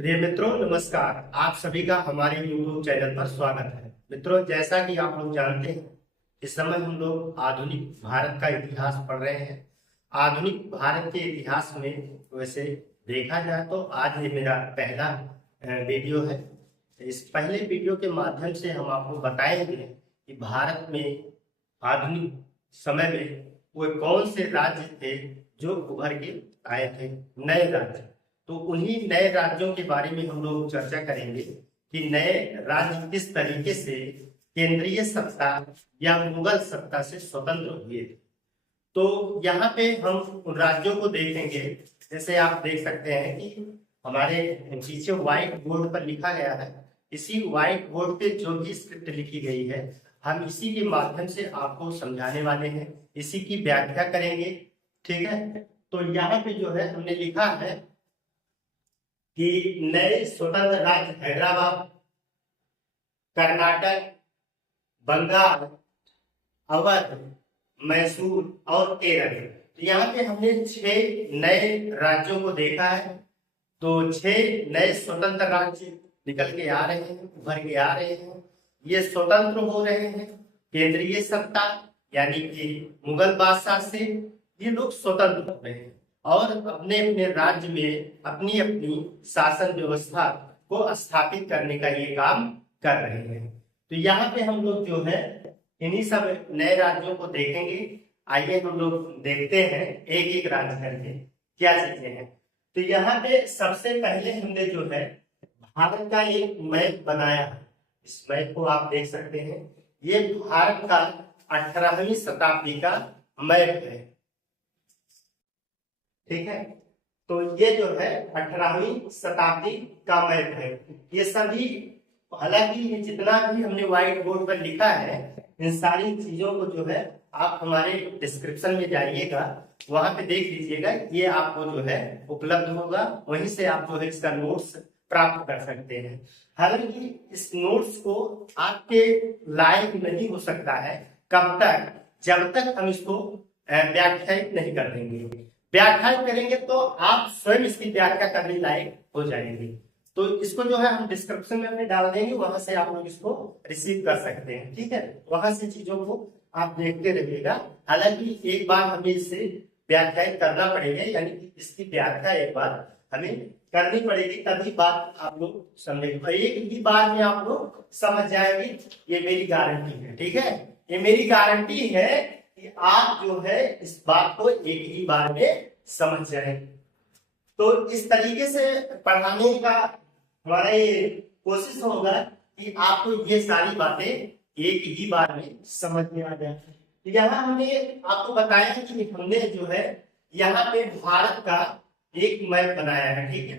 प्रिय मित्रों, नमस्कार। आप सभी का हमारे YouTube चैनल पर स्वागत है। मित्रों, जैसा कि आप लोग जानते हैं, इस समय हम लोग आधुनिक भारत का इतिहास पढ़ रहे हैं। आधुनिक भारत के इतिहास में वैसे देखा जाए तो आज ये मेरा पहला वीडियो है। इस पहले वीडियो के माध्यम से हम आपको बताएंगे कि भारत में आधुनिक समय में वो कौन से राज्य थे जो उभर के आए थे, नए राज्य। तो उन्हीं नए राज्यों के बारे में हम लोग चर्चा करेंगे कि नए राज्य किस तरीके से केंद्रीय सत्ता या मुगल सत्ता से स्वतंत्र हुए थे। तो यहाँ पे हम उन राज्यों को देखेंगे। जैसे आप देख सकते हैं कि हमारे पीछे व्हाइट बोर्ड पर लिखा गया है। इसी व्हाइट बोर्ड पे जो भी स्क्रिप्ट लिखी गई है, हम इसी के माध्यम से आपको समझाने वाले हैं, इसी की व्याख्या करेंगे। ठीक है। तो यहाँ पे जो है हमने लिखा है कि नए स्वतंत्र राज्य हैदराबाद, कर्नाटक, बंगाल, अवध, मैसूर और केरल। तो यहाँ पे हमने 6 नए राज्यों को देखा है। तो 6 नए स्वतंत्र राज्य निकल के आ रहे हैं, उभर के आ रहे हैं। ये स्वतंत्र हो रहे हैं केंद्रीय सत्ता यानी कि मुगल बादशाह से। ये लोग स्वतंत्र हो रहे हैं और अपने अपने राज्य में अपनी अपनी शासन व्यवस्था को स्थापित करने का ये काम कर रहे हैं। तो यहाँ पे हम लोग जो है इन्हीं सब नए राज्यों को देखेंगे। आइए हम लोग देखते हैं एक एक राज्य करके क्या चीजें हैं। तो यहाँ पे सबसे पहले हमने जो है भारत का एक मैप बनाया है। इस मैप को आप देख सकते हैं। ये भारत का 18वीं शताब्दी का मैप है। ठीक है। तो ये जो है 18वीं शताब्दी का मैप है। ये सभी, हालांकि ये जितना भी हमने व्हाइट बोर्ड पर लिखा है, इन सारी चीजों को जो है आप हमारे डिस्क्रिप्शन में जाइएगा, वहां पे देख लीजिएगा। ये आपको जो है उपलब्ध होगा, वहीं से आप जो है इसका नोट्स प्राप्त कर सकते हैं। हालांकि इस नोट्स को आपके लायक नहीं हो सकता है कब तक, जब तक हम इसको व्याख्यायित नहीं कर देंगे। व्याख्यान करेंगे तो आप स्वयं इसकी व्याख्या करने लायक हो जाएंगे। तो इसको जो है हम डिस्क्रिप्शन में अपने डाल देंगे, वहां से आप लोग इसको रिसीव कर सकते हैं। ठीक है। वहां से चीजों को आप देखते रहिएगा। हालांकि एक बार हमें इसे व्याख्यान करना पड़ेगा, यानी कि इसकी व्याख्या एक बार हमें करनी पड़ेगी, तभी बात आप लोग समझेंगे। एक ही बार में आप लोग समझ जाएंगे, ये मेरी गारंटी है। ठीक है। ये मेरी गारंटी है कि आप जो है इस बात को एक ही बार में समझ जाए। तो इस तरीके से पढ़ाने का हमारा ये कोशिश होगा कि आपको ये सारी बातें एक ही बार में समझ में आ जाए। तो यहाँ हमने आपको बताया कि हमने जो है यहाँ पे भारत का एक मैप बनाया है। ठीक है।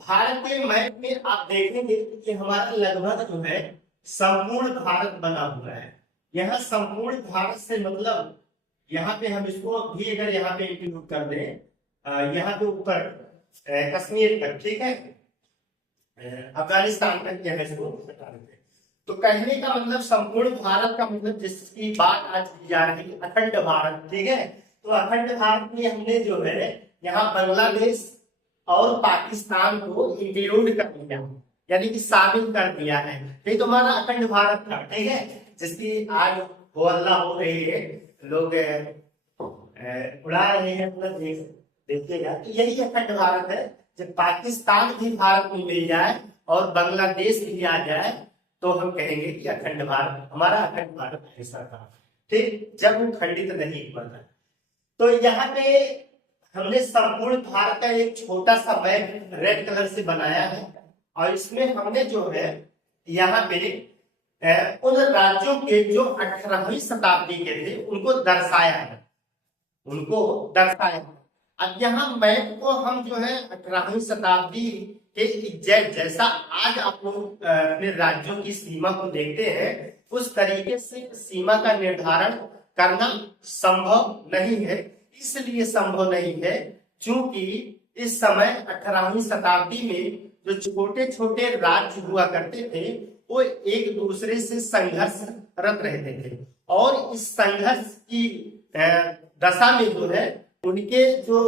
भारत के मैप में आप देखेंगे कि हमारा लगभग जो है संपूर्ण भारत बना हुआ है। यहाँ संपूर्ण भारत से मतलब यहाँ पे हम इसको भी अगर यहाँ पे इंक्लूड कर दें, यहाँ पे ऊपर कश्मीर तक, ठीक है, अफगानिस्तान तक यहाँ इसको बता देते हैं। तो कहने का मतलब संपूर्ण भारत का मतलब जिसकी बात आज की जा रही है अखंड भारत। ठीक है। तो अखंड भारत में हमने जो है यहाँ बांग्लादेश और पाकिस्तान को इंक्लूड कर दिया, यानी कि शामिल कर दिया है। नहीं तो हमारा अखंड भारत था। ठीक है। जिसकी आज हो अल्लाह हो रही है, लोग उड़ा रहे हैं, मतलब देखिएगा। तो यही अखंड भारत है। जब पाकिस्तान भी भारत में मिल जाए और बांग्लादेश भी आ जाए तो हम कहेंगे कि अखंड भारत, हमारा अखंड भारत ऐसा था। ठीक, जब वो खंडित नहीं हुआ था। तो यहाँ पे हमने संपूर्ण भारत का एक छोटा सा मैप रेड कलर से बनाया है और इसमें हमने जो है यहाँ पे उन राज्यों के जो 18वीं शताब्दी के थे उनको दर्शाया है, उनको दर्शाया। अब यहाँ मैप को हम जो है 18वीं शताब्दी के एग्जैक्ट जैसा आज आप लोग अपने राज्यों की सीमा को देखते हैं, उस तरीके से सीमा का निर्धारण करना संभव नहीं है। इसलिए संभव नहीं है क्योंकि इस समय 18वीं शताब्दी में जो छोटे छोटे राज्य हुआ करते थे वो एक दूसरे से संघर्षरत रहते थे और इस संघर्ष की दशा में जो है उनके जो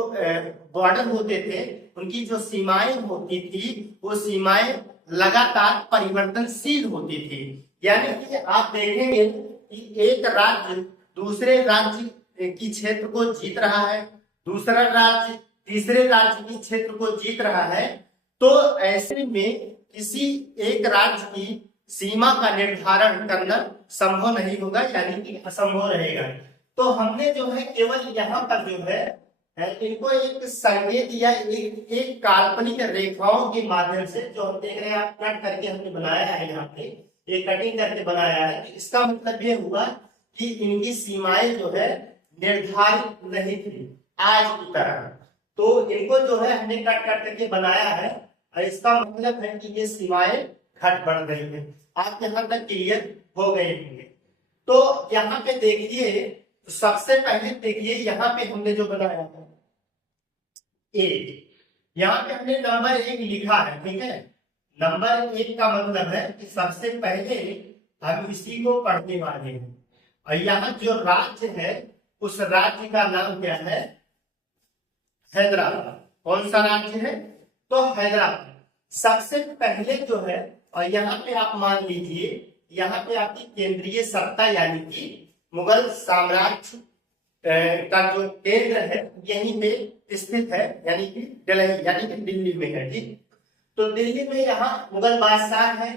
बॉर्डर होते थे उनकी जो सीमाएं होती थी वो सीमाएं लगातार परिवर्तनशील होती थी। यानी कि आप देखेंगे कि एक राज्य दूसरे राज्य की क्षेत्र को जीत रहा है, दूसरा राज्य तीसरे राज्य की क्षेत्र को जीत रहा है, तो ऐसे में किसी एक राज्य की सीमा का निर्धारण करना संभव नहीं होगा, यानी कि असंभव रहेगा। तो हमने जो है केवल यहाँ पर जो है इनको एक संकेत या एक काल्पनिक रेखाओं के माध्यम से, जो हम देख रहे हैं आप कट करके हमने बनाया है, यहाँ पे एक कटिंग करके बनाया है, तो इसका मतलब ये हुआ कि इनकी सीमाएं जो है निर्धारित नहीं थी आज की तरह। तो इनको जो है हमने कट करके बनाया है और इसका मतलब है कि ये सीमाएं घट बढ़ रही है। आप यहाँ तक क्लियर हो गए होंगे। तो यहाँ पे देखिए, तो सबसे पहले देखिए यहाँ पे हमने जो बनाया है एक, यहाँ पे हमने नंबर 1 लिखा है, ठीक है। नंबर 1 का मतलब है कि सबसे पहले हम इसी को पढ़ने वाले हैं। और यहाँ जो राज्य है उस राज्य का नाम क्या है? हैदराबाद। कौन सा राज्य है? तो हैदराबाद सबसे पहले जो है। और यहाँ पे आप मान लीजिए, यहाँ पे आपकी केंद्रीय सत्ता यानी कि मुगल साम्राज्य का जो केंद्र है यहीं पे स्थित है, यानी कि दिल्ली, यानी कि दिल्ली में है, ठीक। तो दिल्ली में यहाँ मुगल बादशाह है,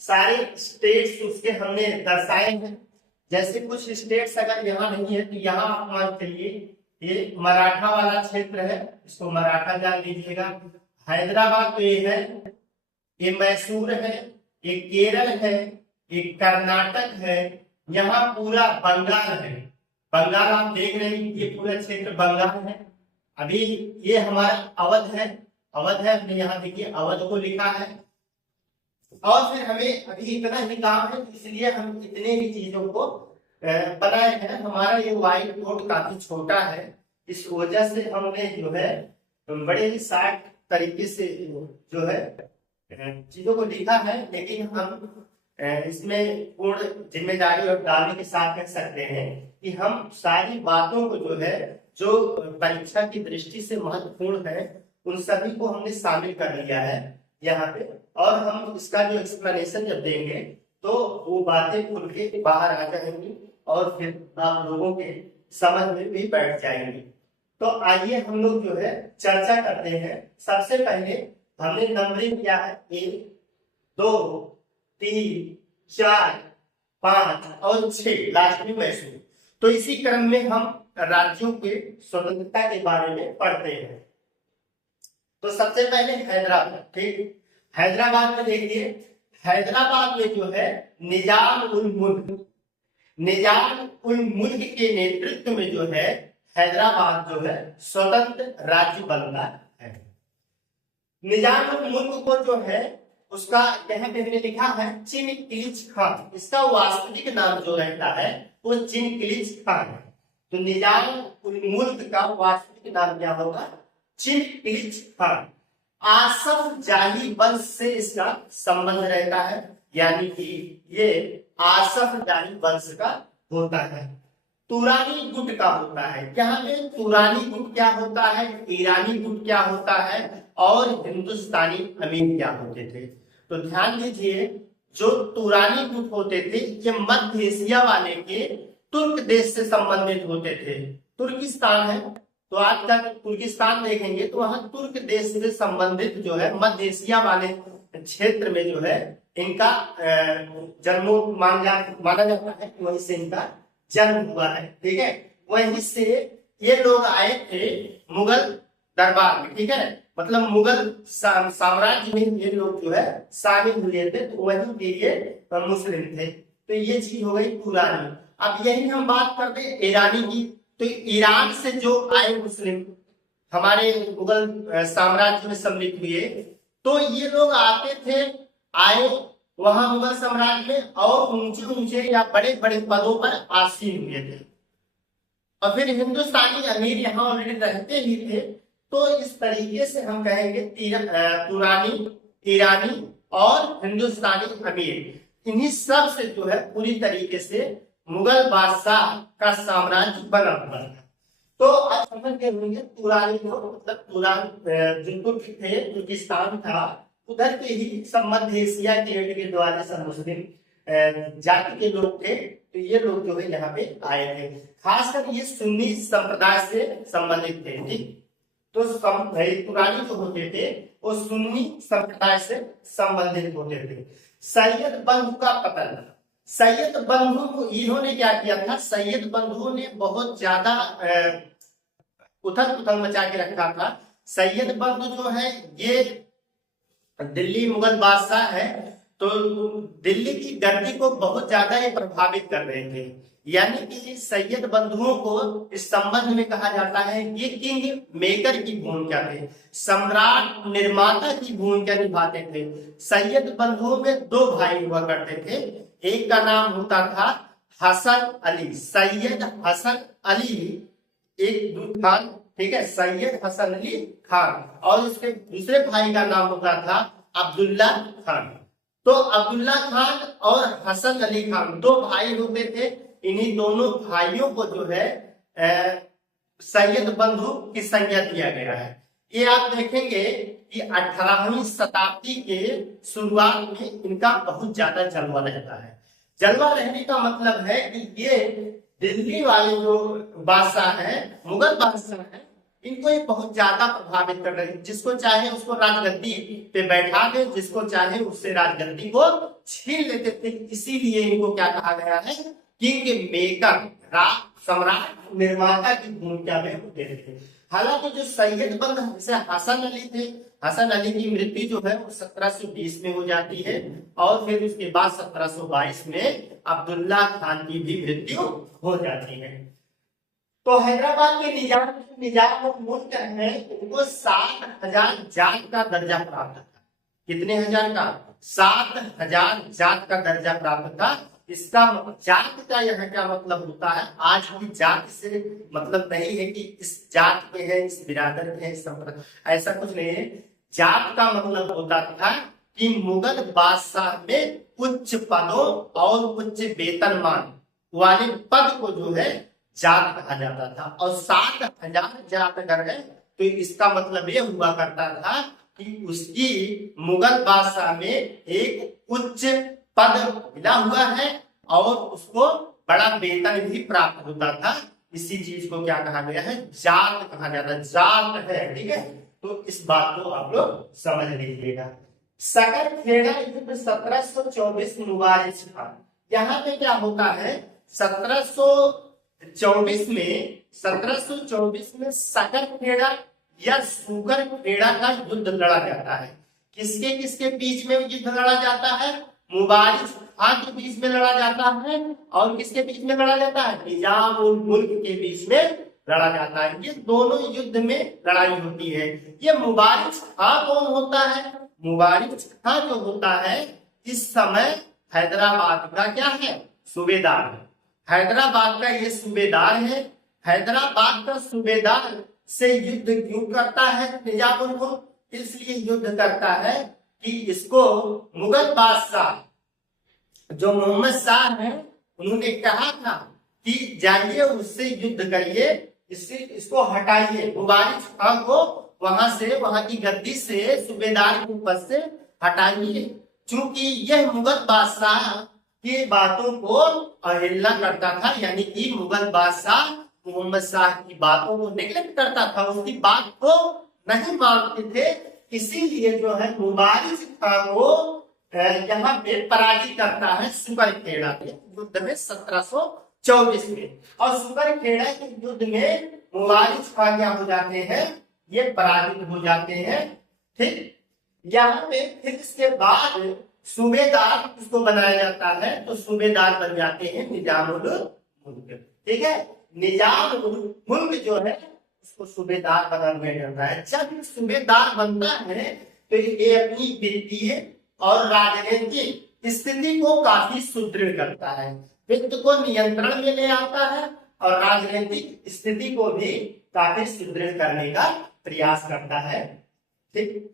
सारे स्टेट्स उसके हमने दर्शाए हैं। जैसे कुछ स्टेट्स अगर यहाँ नहीं है तो यहाँ आप मान चलिए ये मराठा वाला क्षेत्र है, इसको मराठा जान लीजिएगा। हैदराबाद तो ये है, ये मैसूर है, ये केरल है, ये कर्नाटक है, यहाँ पूरा बंगाल है। बंगाल आप देख रहे हैं, ये पूरा क्षेत्र बंगाल है। अभी ये हमारा अवध है, अवध है, हमने यहाँ देखिए अवध को लिखा है। और फिर हमें अभी इतना ही काम है, इसलिए हम इतने ही चीजों को बनाए हैं। हमारा ये व्हाइट बोर्ड काफी छोटा है, इस वजह से हमने जो है बड़े ही शार्ट तरीके से जो है चीजों को लिखा है। लेकिन हम इसमें पूर्ण जिम्मेदारी और दावे के साथ कह सकते हैं कि हम सारी बातों को जो है, जो परीक्षा की दृष्टि से महत्वपूर्ण है, उन सभी को हमने शामिल कर लिया है यहाँ पे। और हम इसका जो एक्सप्लेनेशन जब देंगे तो वो बातें खुल के बाहर आ जाएंगी और फिर आप लोगों के समझ में भी बैठ जाएंगी। तो आइए हम लोग जो है चर्चा करते हैं। सबसे पहले हमने नंबरिंग किया है 1, 2, 3, 4, 5 और 6, लास्ट में मैसूर। तो इसी क्रम में हम राज्यों के स्वतंत्रता के बारे में पढ़ते हैं। तो सबसे पहले हैदराबाद, ठीक। हैदराबाद में देखिए, हैदराबाद में जो है निजाम उल मुल्क के नेतृत्व में जो है हैदराबाद जो है स्वतंत्र राज्य बनता है। निजाम उल मुल्क को जो है उसका यहाँ पे हमने लिखा है चिनकिलिच खान, इसका वास्तविक नाम जो रहता है वो चिनकिलिच खान है। तो निजाम उल मुल्क का वास्तविक नाम क्या होगा? चिनकिलिच खान। आसफ जाही वंश से इसका संबंध रहता है, यानी कि ये आसफ जाही वंश का होता है। तुरानी गुट का होता है। यहाँ पे तुरानी गुट क्या होता है, ईरानी गुट क्या होता है और हिंदुस्तानी अमीर क्या होते थे। तो ध्यान दीजिए, जो तुरानी गुट होते थे ये मध्य एशिया वाले के तुर्क देश से संबंधित होते थे। तुर्किस्तान है, तो आज का तुर्किस्तान देखेंगे तो वहां तुर्क देश से संबंधित जो है मध्य एशिया वाले क्षेत्र में जो है इनका जन्म माना जाता है, वहीं से इनका जन्म हुआ है, ठीक है। वहीं से ये लोग आए थे मुगल दरबार में, ठीक है, मतलब मुगल साम्राज्य में ये लोग जो है शामिल हुए थे, तो वहीं के ये मुस्लिम थे। तो ये चीज हो गई पुरानी। अब यही हम बात करते हैं ईरानी की। तो ईरान से जो आए मुस्लिम हमारे मुगल साम्राज्य में सम्मिलित हुए, तो ये लोग आते थे, आए वहां मुगल साम्राज्य में और ऊंचे ऊंचे या बड़े बड़े पदों पर आसीन हुए थे। और फिर हिंदुस्तानी अमीर यहाँ ऑलरेडी रहते ही थे। तो इस तरीके से हम कहेंगे तुरानी, ईरानी और हिंदुस्तानी अमीर, इन्हीं सब से जो है पूरी तरीके से मुगल बादशाह का साम्राज्य बना हुआ है। तो आप समझ गए होंगे तुरानी को, मतलब तुरान जो तुर्क थे, तुर्किस्तान था, उधर के ही सब मध्य एशिया के इर्द गिर्द वाले सब मुस्लिम जाति के लोग थे। तो ये लोग जो है यहाँ पे आए थे, खासकर ये सुन्नी संप्रदाय से संबंधित थे। ठीक, तो तुरानी जो होते थे वो सुन्नी संप्रदाय से संबंधित होते थे। सैयद बंधु का पतन, सैयद बंधु इन्होंने क्या किया था, सैयद बंधुओं ने बहुत ज्यादा उथल पुथल मचा के रखा था। सैयद बंधु जो है ये दिल्ली मुगल बादशाह है, तो दिल्ली की गद्दी को बहुत ज्यादा ये प्रभावित कर रहे थे। यानी कि सैयद बंधुओं को इस संबंध में कहा जाता है ये किंग मेकर की भूमिका थे, सम्राट निर्माता की भूमिका निभाते थे। सैयद बंधुओं में दो भाई हुआ करते थे, एक का नाम होता था हसन अली, सैयद हसन अली एक खान, ठीक है, सैयद हसन अली खान, और उसके दूसरे भाई का नाम होता था अब्दुल्ला खान। तो अब्दुल्ला खान और हसन अली खान दो भाई होते थे। इन्हीं दोनों भाइयों को जो है सैयद बंधु की संज्ञा दिया गया है। ये आप देखेंगे कि 18वीं शताब्दी के शुरुआत में इनका बहुत ज्यादा जलवा रहता है। जलवा रहने का मतलब है कि ये दिल्ली वाले जो बादशाह हैं, मुगल बादशाह हैं, इनको ये बहुत ज्यादा प्रभावित कर रहे हैं। जिसको चाहे उसको राजगद्दी पे बैठा दे, जिसको चाहे उससे राजगद्दी को छीन लेते थे। इसीलिए इनको क्या कहा गया है, किंग मेकर, सम्राट निर्माता की भूमिका में होते थे। हालांकि जो सैयद बंधु जैसे हसन अली थे, हसन अली की मृत्यु जो है वो 1720 में हो जाती है, और फिर उसके बाद 1722 में अब्दुल्ला खान की भी मृत्यु हो जाती है। तो हैदराबाद के निजाम मुल्क है, उनको 7,000 जात का दर्जा प्राप्त था। कितने हजार का? 7,000 जात का दर्जा प्राप्त था। इसका जात का यहाँ क्या मतलब होता है, आज की जात से मतलब नहीं है कि इस जात के हैं, इस बिरादर के हैं, इस संप्रदाय, ऐसा कुछ नहीं है। जात का मतलब होता था कि मुगल बादशाह में उच्च पदों और उच्च वेतनमान वाले पद को जो है जात कहा जाता था। और 7,000 जात अगर है तो इसका मतलब ये हुआ करता था कि उसकी मुगल बादशाह में एक उच्च पद मिला हुआ है और उसको बड़ा वेतन भी प्राप्त होता था। इसी चीज को क्या कहा गया है, जात कहा जाता है, जात है। ठीक है, तो इस बात को आप लोग समझ लीजिएगा। सकरखेड़ा युद्ध 1724 मुबारिज खान, यहाँ पे क्या होता है, 1724 में सकरखेड़ा या सुगरखेड़ा का युद्ध लड़ा जाता है। किसके किसके बीच में युद्ध लड़ा जाता है? मुबारिज खान के बीच में लड़ा जाता है, और किसके बीच में लड़ा जाता है? निजाम उल मुल्क के बीच में लड़ा जाता है। ये दोनों युद्ध में लड़ाई होती है। ये मुबारिज खान कौन होता है? मुबारिज खान जो होता है इस समय हैदराबाद का क्या है, सूबेदार है। हैदराबाद का ये सूबेदार है। हैदराबाद का सूबेदार से युद्ध क्यों करता है निजाम उल मुल्क? इसलिए युद्ध करता है कि इसको मुगल बादशाह जो मोहम्मद शाह है, उन्होंने कहा था कि जाइए उससे युद्ध करिए, इसको हटाइए, मुबारिज खान को वहां से, वहां की गद्दी से, सूबेदार के पद से हटाइए। चूंकि यह मुगल बादशाह की बातों को अवहेलना करता था, यानी कि मुगल बादशाह मोहम्मद शाह की बातों को नेग्लेक्ट करता था, उसकी बात को नहीं मानते थे। इसीलिए जो है मुबारिज खान को यहाँ पे पराजित करता है सुगरखेड़ा के युद्ध में 1724 में। और सुगरखेड़ा के युद्ध में मुबारिज खान क्या हो जाते हैं, ये पराजित हो जाते हैं। ठीक, यहाँ पे फिर इसके बाद सूबेदार उसको बनाया जाता है, तो सूबेदार बन जाते हैं निजाम उल मुल्क। ठीक है, निजाम उल मुल्क जो है उसको सूबेदार बना दिया जाता है। जब सूबेदार बनता है तो ये अपनी वित्तीय और राजनीतिक स्थिति को काफी सुदृढ़ करता है, वित्त को नियंत्रण में ले आता है और राजनीतिक स्थिति को भी काफी सुदृढ़ करने का प्रयास करता है। ठीक,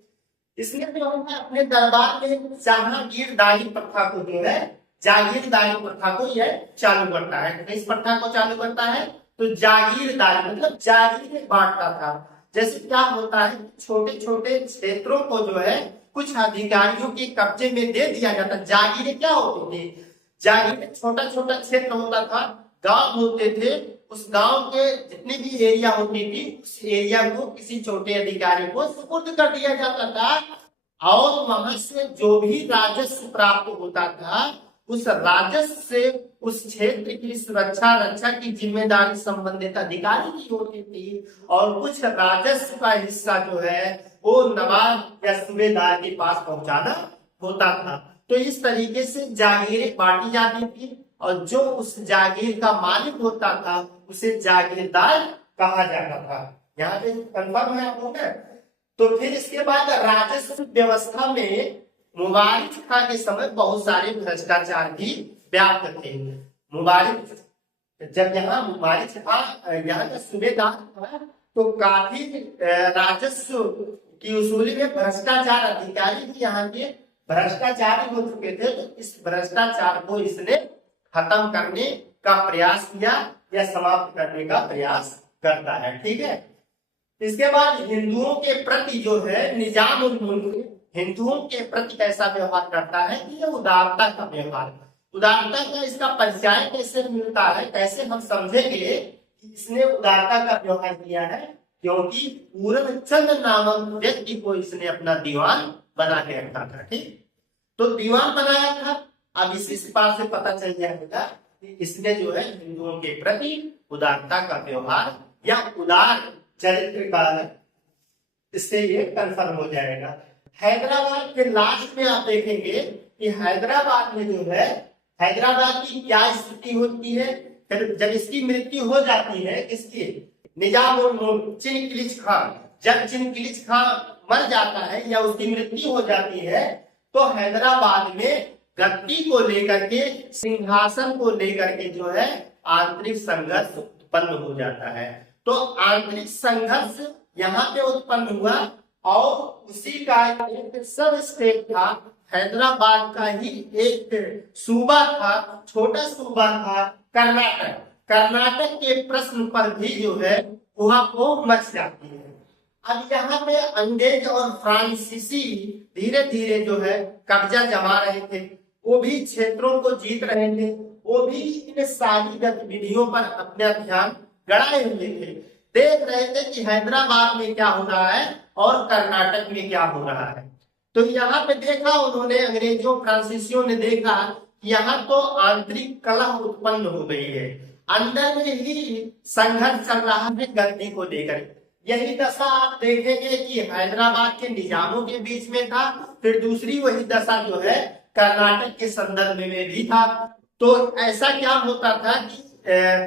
इसलिए जो है अपने दरबार में जहांगीरदारी प्रथा को जो है, जागीरदारी प्रथा को यह चालू करता है। इस प्रथा को चालू करता है तो जागीरदार मतलब जागीर बांटता था। जैसे क्या होता है, छोटे छोटे क्षेत्रों को जो है कुछ अधिकारियों के कब्जे में दे दिया जाता। जागीरें क्या होती थी, जागीरें छोटा छोटा क्षेत्र होता था, गांव होते थे, उस गांव के जितनी भी एरिया होती थी उस एरिया को किसी छोटे अधिकारी को सुपुर्द कर दिया जाता था, और वहां से जो भी राजस्व प्राप्त होता था उस राजस्व से उस क्षेत्र की सुरक्षा रक्षा की जिम्मेदारी संबंधित अधिकारी की होती थी, और कुछ राजस्व का हिस्सा जो है वो नवाब या सूबेदार के पास पहुंचाना होता था। तो इस तरीके से जागीरें बांटी जाती थी, और जो उस जागीर का मालिक होता था उसे जागीरदार कहा जाता था। यहाँ पे कंफर्म है आप लोग? तो फिर इसके बाद राजस्व व्यवस्था में मुबारिक खां के समय बहुत सारे भ्रष्टाचार भी व्याप्त थे। मुबारिक जब यहाँ मुबारिक खां यहाँ का सूबेदार था तो काफी राजस्व की वसूली में भ्रष्टाचार, अधिकारी भी यहाँ के भ्रष्टाचारी हो चुके थे। तो इस भ्रष्टाचार को इसने खत्म करने का प्रयास किया या समाप्त करने का प्रयास करता है। ठीक है। इसके बाद हिंदुओं के प्रति जो है निजाम उल मुल्क हिंदुओं के प्रति कैसा व्यवहार करता है कि ये उदारता का व्यवहार। उदारता का इसका परिचय कैसे मिलता है, कैसे हम समझेंगे कि इसने उदारता का व्यवहार किया है, क्योंकि पूरनचंद नामक व्यक्ति को इसने अपना दीवान बना के रखा था। ठीक, तो दीवान बनाया था। अब इसी बात से पता चल जाएगा कि इसने जो है हिंदुओं के प्रति उदारता का व्यवहार या उदार चरित्र का, इससे ये कंफर्म हो जाएगा। हैदराबाद के लास्ट में आप देखेंगे कि हैदराबाद में जो है हैदराबाद की क्या स्थिति होती है। फिर जब इसकी मृत्यु हो जाती है, इसकी निजाम उल मुल्क चिनकिलिच खां, जब चिनकिलिच खां मर जाता है या उसकी मृत्यु हो जाती है, तो हैदराबाद में गद्दी को लेकर के, सिंहासन को लेकर के जो है आंतरिक संघर्ष उत्पन्न हो जाता है। तो आंतरिक संघर्ष यहाँ पे उत्पन्न हुआ, और उसी का एक सब स्टेट था, हैदराबाद का ही एक सूबा था, छोटा सूबा था कर्नाटक। कर्नाटक के प्रश्न पर भी जो है वहां को मच जाती है। अब यहाँ पे अंग्रेज और फ्रांसीसी धीरे धीरे जो है कब्जा जमा रहे थे, वो भी क्षेत्रों को जीत रहे थे, वो भी इन सारी गतिविधियों पर अपना ध्यान गड़ाए हुए थे। देख रहे थे कि हैदराबाद में क्या हो रहा है और कर्नाटक में क्या हो रहा है। तो यहाँ पे देखा उन्होंने, अंग्रेजों फ्रांसीसियों ने देखा यहाँ तो आंतरिक कलह उत्पन्न हो गई है, अंदर में ही संघर्ष चल रहा है गद्दी को लेकर। यही दशा आप देखेंगे कि हैदराबाद के निजामों के बीच में था, फिर दूसरी वही दशा जो है कर्नाटक के संदर्भ में भी था। तो ऐसा क्या होता था कि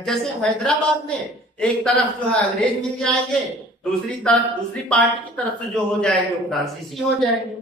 जैसे हैदराबाद में एक तरफ जो है अंग्रेज मिल जाएंगे, दूसरी तरफ दूसरी पार्टी की तरफ से जो हो जाएंगे वो फ्रांसीसी हो जाएंगे।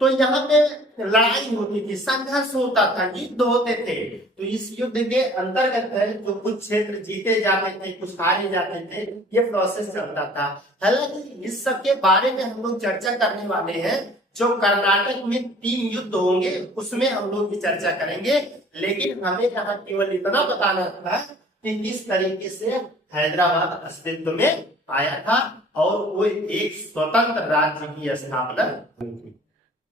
तो यहाँ पे लड़ाई होती थी, संघर्ष होता था, युद्ध होते थे। तो इस युद्ध के अंतर्गत है जो कुछ क्षेत्र जीते जाते थे, कुछ हारे जाते थे, ये प्रोसेस चलता था। हालांकि इस सब के बारे में हम लोग चर्चा करने वाले हैं, जो कर्नाटक में 3 युद्ध होंगे उसमें हम लोग की चर्चा करेंगे। लेकिन हमें यहाँ केवल इतना बताना था कि किस तरीके से हैदराबाद अस्तित्व में आया था और वो एक स्वतंत्र राज्य की स्थापना हुई थी।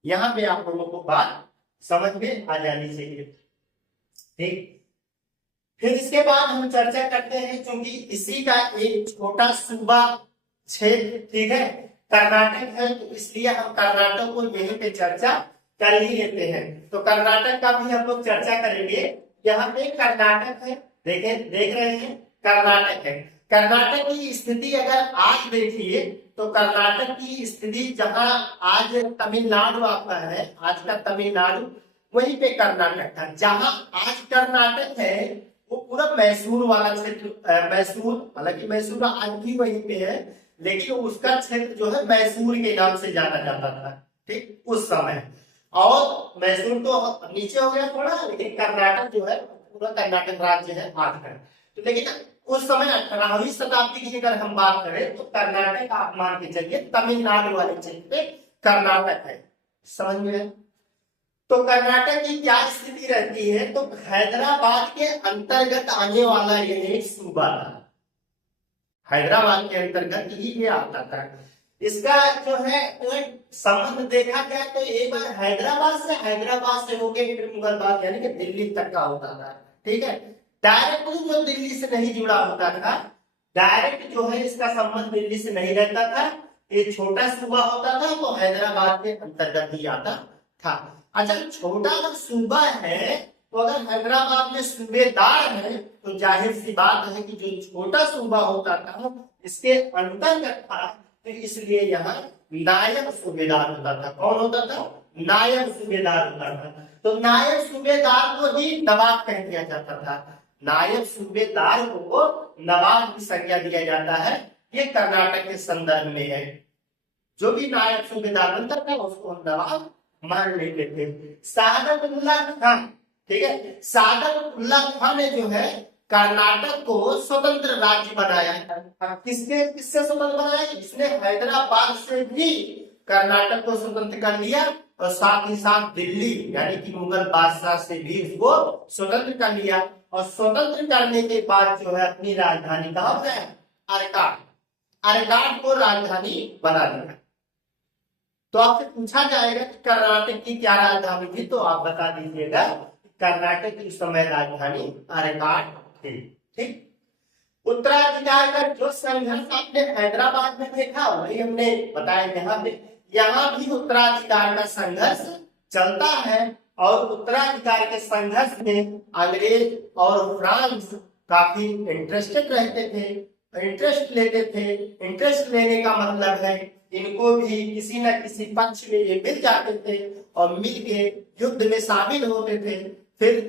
यहाँ पे आप लोगों को बात समझ में आ जानी चाहिए। ठीक, फिर इसके बाद हम चर्चा करते हैं, क्योंकि इसी का एक छोटा सूबा क्षेत्र, ठीक है, कर्नाटक है, तो इसलिए हम कर्नाटक को यहीं पे चर्चा कर ही लेते हैं। तो कर्नाटक का भी हम लोग चर्चा करेंगे। यहाँ पे कर्नाटक है, देख रहे हैं, कर्नाटक है। कर्नाटक की स्थिति अगर आज देखिए तो कर्नाटक की स्थिति जहां आज तमिलनाडु आपका है, आज का तमिलनाडु, वहीं पे कर्नाटक था। जहां आज कर्नाटक है वो पूरा मैसूर वाला क्षेत्र, मैसूर, हालांकि मैसूर आज भी वहीं पे है, लेकिन उसका क्षेत्र जो है मैसूर के नाम से जाना जाता था, ठीक, उस समय। और मैसूर तो नीचे हो गया थोड़ा, लेकिन कर्नाटक जो है पूरा कर्नाटक राज्य है आज का। तो लेकिन उस समय 18वीं शताब्दी की अगर हम बात करें तो कर्नाटक आप मान के चलिए तमिलनाडु वाले क्षेत्र पे कर्नाटक है, समझ में। तो कर्नाटक की क्या स्थिति रहती है, तो हैदराबाद के अंतर्गत आने वाला ये एक सूबा था, हैदराबाद के अंतर्गत ही ये आता था। इसका जो है संबंध देखा जाए तो एक बार हैदराबाद से होके फिर मुगलबाद यानी कि दिल्ली तक का होता था। ठीक है, डायरेक्टली जो दिल्ली से नहीं जुड़ा होता था, डायरेक्ट जो है इसका संबंध दिल्ली से नहीं रहता था, ये छोटा सूबा होता था तो हैदराबाद के अंतर्गत ही आता था। अच्छा, छोटा अगर सूबा है तो अगर हैदराबाद में सूबेदार है तो जाहिर सी बात है कि जो छोटा सूबा होता था इसके अंतर्गत था, तो इसलिए यहाँ नायब सूबेदार होता था। कौन होता था? नायब सूबेदार होता था। तो नायब सूबेदार को ही नवाब कह दिया जाता था। नायब सूबेदार को नवाब की संज्ञा दिया जाता है। ये कर्नाटक के संदर्भ में है। जो भी नायब सूबेदार बनता था उसको नवाब मान लेते थे। सादतुल्लाह खान, ठीक है, सादतुल्लाह खान ने जो है कर्नाटक को स्वतंत्र राज्य बनाया। किससे स्वतंत्र बनाया? इसने हैदराबाद से भी कर्नाटक को स्वतंत्र कर लिया और साथ ही साथ दिल्ली यानी कि मुगल बादशाह से भी उसको स्वतंत्र कर लिया। और स्वतंत्र करने के बाद जो है अपनी राजधानी कहाँ बनाया? अरकाट को राजधानी बना दिया। तो आपसे पूछा जाएगा कि कर्नाटक की क्या राजधानी थी, तो आप बता दीजिएगा कर्नाटक की उस समय राजधानी अरकाट थी। ठीक, उत्तराधिकार का जो संघर्ष आपने हैदराबाद में देखा वही हमने बताया यहाँ भी उत्तराधिकार का संघर्ष चलता है। और उत्तराधिकार के संघर्ष में अंग्रेज और फ्रांस काफी इंटरेस्टेड रहते थे, इंटरेस्ट लेते थे। इंटरेस्ट लेने का मतलब है इनको भी किसी न किसी पक्ष में ये मिल जाते थे और मिल के युद्ध में शामिल होते थे, फिर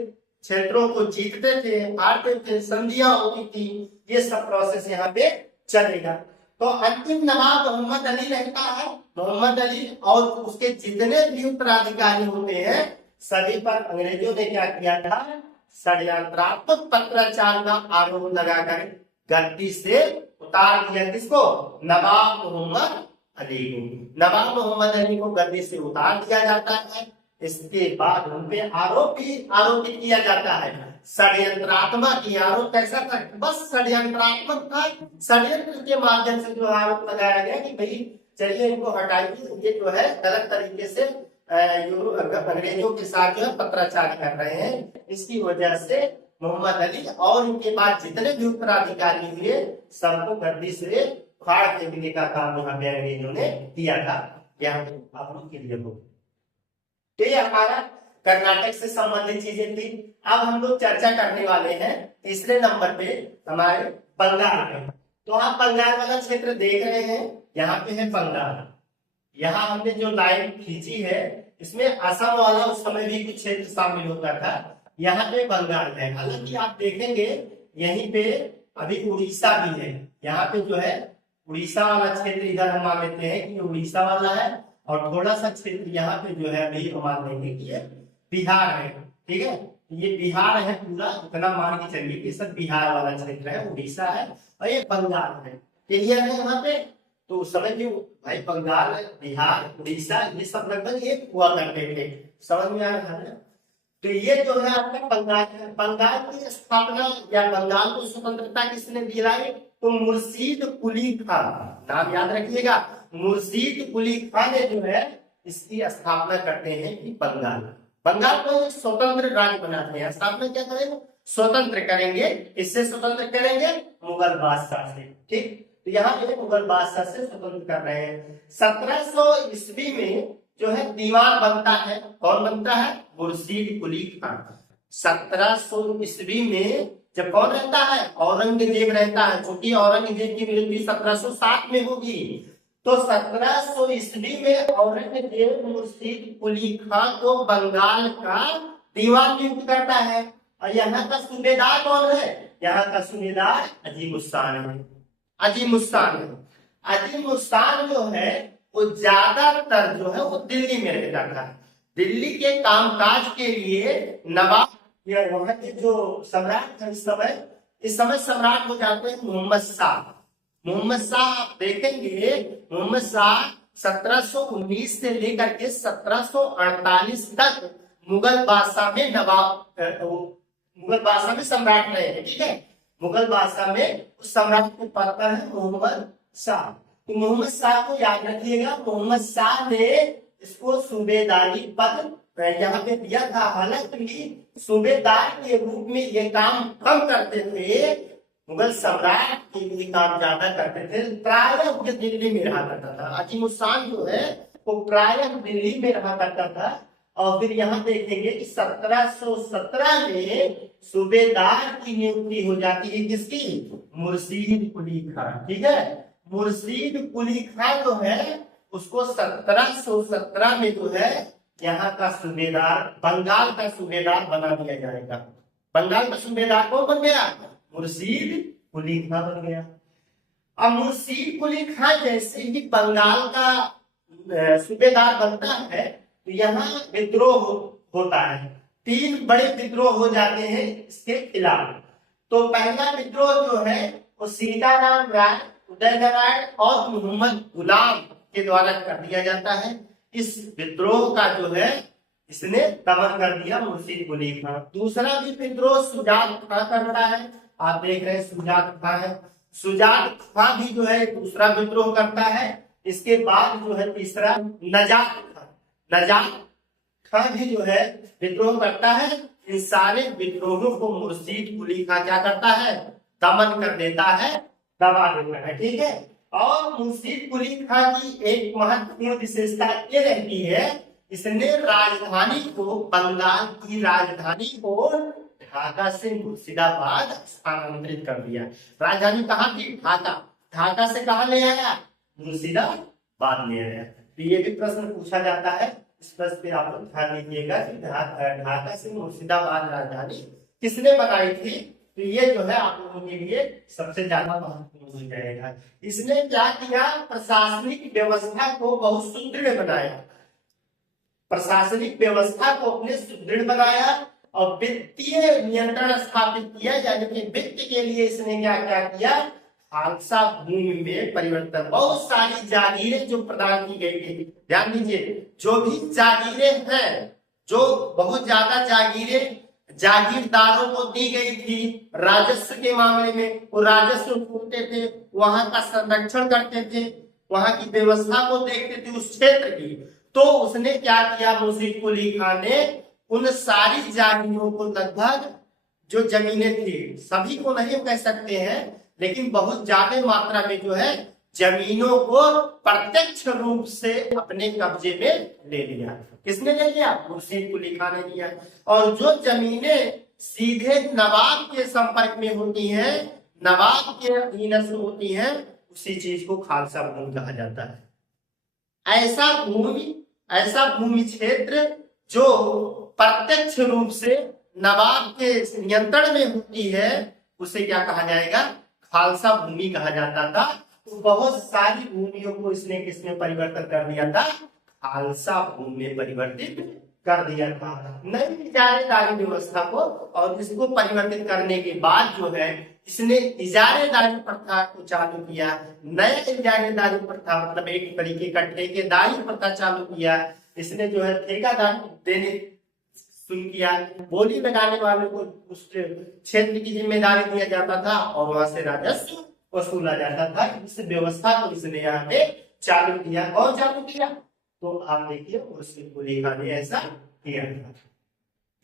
क्षेत्रों को जीतते थे, हारते थे, संधियां होती थी। ये सब प्रोसेस यहाँ पे चलेगा। तो अंतिम नवाब मोहम्मद अली रहता है। मोहम्मद अली और उसके जितने भी उत्तराधिकारी होते हैं सभी पर अंग्रेजों ने क्या किया था? षड्यंत्रात्मक पत्राचार का आरोप लगाकर गद्दी से उतार दिया। किसको? नवाब मोहम्मद अली को। नवाब मोहम्मद अली को गद्दी से उतार दिया जाता है। इसके बाद उन पे आरोपित किया जाता है षड्यंत्रात्मक। आरोप कैसा था? बस षड्यंत्रात्मक था। षड्यंत्र के माध्यम से जो आरोप लगाया गया कि भाई चलिए इनको हटाइए, ये जो है गलत तरीके से अंग्रेजों के साथ जो है पत्राचार कर रहे हैं। इसकी वजह से मोहम्मद अली और इनके बाद जितने भी उत्तराधिकारी हुए सबको गद्दी से उखाड़ फेंकने का काम यहाँ पे अंग्रेजों ने किया था। यहाँ पे आप लोग के लिए हो। तो ये हमारा कर्नाटक से संबंधित चीजें थी। अब हम लोग चर्चा करने वाले हैं तीसरे नंबर पे हमारे बंगाल में। तो आप बंगाल वाला क्षेत्र देख रहे हैं, यहाँ पे है बंगाल। यहाँ हमने जो लाइन खींची है इसमें असम वाला उस समय भी कुछ क्षेत्र शामिल होता था। यहाँ पे बंगाल है। हालांकि आप देखेंगे यहीं पे अभी उड़ीसा भी है। यहाँ पे जो है उड़ीसा वाला क्षेत्र इधर हम मान लेते हैं कि उड़ीसा वाला है और थोड़ा सा क्षेत्र यहाँ पे जो है अभी हम मान लेंगे कि ये बिहार है। ठीक है, ये बिहार है पूरा, इतना मान के चलिए कि सब बिहार वाला क्षेत्र है, उड़ीसा है और ये बंगाल है। क्लियर है यहाँ पे? तो उस समय भी भाई बंगाल, बिहार, उड़ीसा ये सब लगभग एक हुआ करते थे। समझ में आ रहा है? तो ये जो है आपका बंगाल है। बंगाल की स्थापना या बंगाल को स्वतंत्रता किसने दिलाई? तो मुर्शीद कुली खान, नाम याद रखिएगा, मुर्शीद कुली खान ने जो है इसकी स्थापना करते हैं कि बंगाल को स्वतंत्र राज्य बनाते हैं। स्थापना क्या करेंगे? स्वतंत्र करेंगे। इससे स्वतंत्र करेंगे मुगल बादशाह से। ठीक, तो यहाँ पे मुगल बादशाह से स्वतंत्र कर रहे हैं। 1700 ईस्वी में जो है दीवान बनता है। कौन बनता है? मुर्शीद कुली खान। 1700 ईस्वी में जब कौन रहता है? औरंगजेब रहता है, क्योंकि औरंगजेब की मृत्यु 1707 में होगी। तो 1700 ईस्वी में औरंगजेब मुर्शीद कुली खान को बंगाल का दीवान नियुक्त करता है। और यहाँ का सूबेदार कौन है? यहाँ का सूबेदार अजीमुस्तान है। अजीमुस्तान जो है वो ज्यादातर जो है वो दिल्ली में रहता था। दिल्ली के कामकाज के लिए नवाब वहां के जो सम्राट है इस समय सम्राट हो जाते हैं मोहम्मद शाह। आप देखेंगे मोहम्मद शाह 1719 से लेकर के 1748 तक मुगल बादशाह में सम्राट रहे हैं। ठीक है, मुगल बादशाह में उस सम्राट के पद पर है मोहम्मद शाह। तो मोहम्मद शाह को याद रखिएगा, मोहम्मद शाह ने इसको सूबेदारी पद यहाँ पे दिया था। हालांकि सूबेदार के रूप में ये काम कम करते थे, मुगल सम्राट के लिए काम ज्यादा करते थे। प्रायः दिल्ली में रहा करता था, अजीमुद्दीन जो है वो प्रायः दिल्ली में रहा करता था। और फिर यहाँ देखेंगे कि 1717 में सूबेदार की नियुक्ति हो जाती है किसकी? मुर्शीद कुली खान। ठीक है, मुर्शीद कुली खान जो है उसको 1717 में जो है यहाँ का सूबेदार, बंगाल का सूबेदार बना दिया जाएगा। बंगाल का सूबेदार कौन बन गया? मुर्शीद कुली खान बन गया। अब मुर्शीद कुली खान जैसे ही बंगाल का सूबेदार बनता है तो यहाँ विद्रोह होता है। 3 बड़े विद्रोह हो जाते हैं इसके खिलाफ। तो पहला विद्रोह जो है वो सीताराम राय, उदय नारायण और मोहम्मद गुलाम के द्वारा कर दिया जाता है। इस विद्रोह का जो है इसने दमन कर दिया मुर्शीद कुली खान। दूसरा भी विद्रोह सुजात खां करता है, आप देख रहे हैं सुजात खां है। सुजात खां भी जो है दूसरा विद्रोह करता है। इसके बाद जो है तीसरा नजात खां भी जो है विद्रोह करता है। इन सारे विद्रोहों को मुर्शीद कुली खां क्या करता है? दमन कर देता है, दबा देता है। ठीक है, और मुर्शीद कुली खां की एक महत्वपूर्ण विशेषता ये रहती है, इसने राजधानी को, बंगाल की राजधानी को ढाका से मुर्शिदाबाद स्थानांतरित कर दिया। राजधानी कहाँ थी? ढाका। ढाका से कहाँ ले आया? मुर्शिदाबाद ले आया। तो ये भी प्रश्न पूछा जाता है, इस प्रश्न पे आप लोग ध्यान दीजिएगा कि ढाका से मुर्शिदाबाद राजधानी किसने बनाई थी। तो ये जो है आप लोगों के लिए सबसे ज्यादा महत्वपूर्ण हो जाएगा। इसने क्या किया? प्रशासनिक व्यवस्था को बहुत सुदृढ़ बनाया, प्रशासनिक व्यवस्था को अपने सुदृढ़ बनाया और वित्तीय नियंत्रण स्थापित किया। यानी कि वित्त के लिए इसने क्या क्या किया? खालसा भूमि में परिवर्तन, बहुत सारी जागीरें जो प्रदान की गई थी। ध्यान दीजिए, जो भी जागीरें हैं, जो बहुत ज्यादा जागीरें जागीरदारों को दी गई थी राजस्व के मामले में, वो राजस्व उठाते थे, वहां का संरक्षण करते थे, वहां की व्यवस्था को देखते थे उस क्षेत्र की। तो उसने क्या किया? मुर्शीद कुली खान ने उन सारी जागीरों को, लगभग जो जमीनें थी, सभी को नहीं कह सकते हैं, लेकिन बहुत ज्यादा मात्रा में जो है जमीनों को प्रत्यक्ष रूप से अपने कब्जे में ले लिया। किसने ले लिया? मुर्शीद कुली खान ने लिया। और जो जमीनें सीधे नवाब के संपर्क में होती हैं, नवाब के अधीनस्थ होती हैं, उसी चीज को खालसा भूमि कहा जाता है। ऐसा भूमि क्षेत्र जो प्रत्यक्ष रूप से नवाब के नियंत्रण में होती है, उसे क्या कहा जाएगा? खालसा भूमि कहा जाता था। तो बहुत सारी भूमियों को इसने किसमें परिवर्तन कर दिया था? खालसा भूमि में परिवर्तित कर दिया था, नई इजारेदारी व्यवस्था को। और इसको परिवर्तित करने के बाद जो है इसने इजारेदारी प्रथा को चालू किया। नया इजारेदारी प्रथा मतलब एक तरीके का ठेकेदारी प्रथा चालू किया। इसने जो है ठेकेदार देने शुरू किया, बोली लगाने वाले को उस क्षेत्र की जिम्मेदारी दिया जाता था और वहां से राजस्व वसूला जाता था। इस व्यवस्था को इसने यहाँ पे चालू किया। कौन चालू किया? तो आप देखिए मुर्शीद कुली खान ने ऐसा किया था।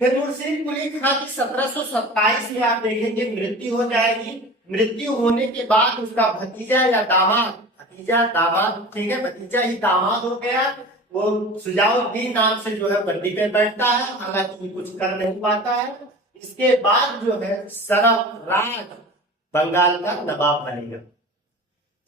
फिर मुर्शीद कुली खान की 1727 में आप देखेंगे मृत्यु हो जाएगी। मृत्यु होने के बाद उसका भतीजा या दामाद, ठीक है, भतीजा ही दामाद हो गया। वो सुजाउद्दीन नाम से जो है गद्दी पे बैठता है, हालांकि कुछ कर नहीं पाता है। इसके बाद जो है सरफराज बंगाल का नवाब बनेगा।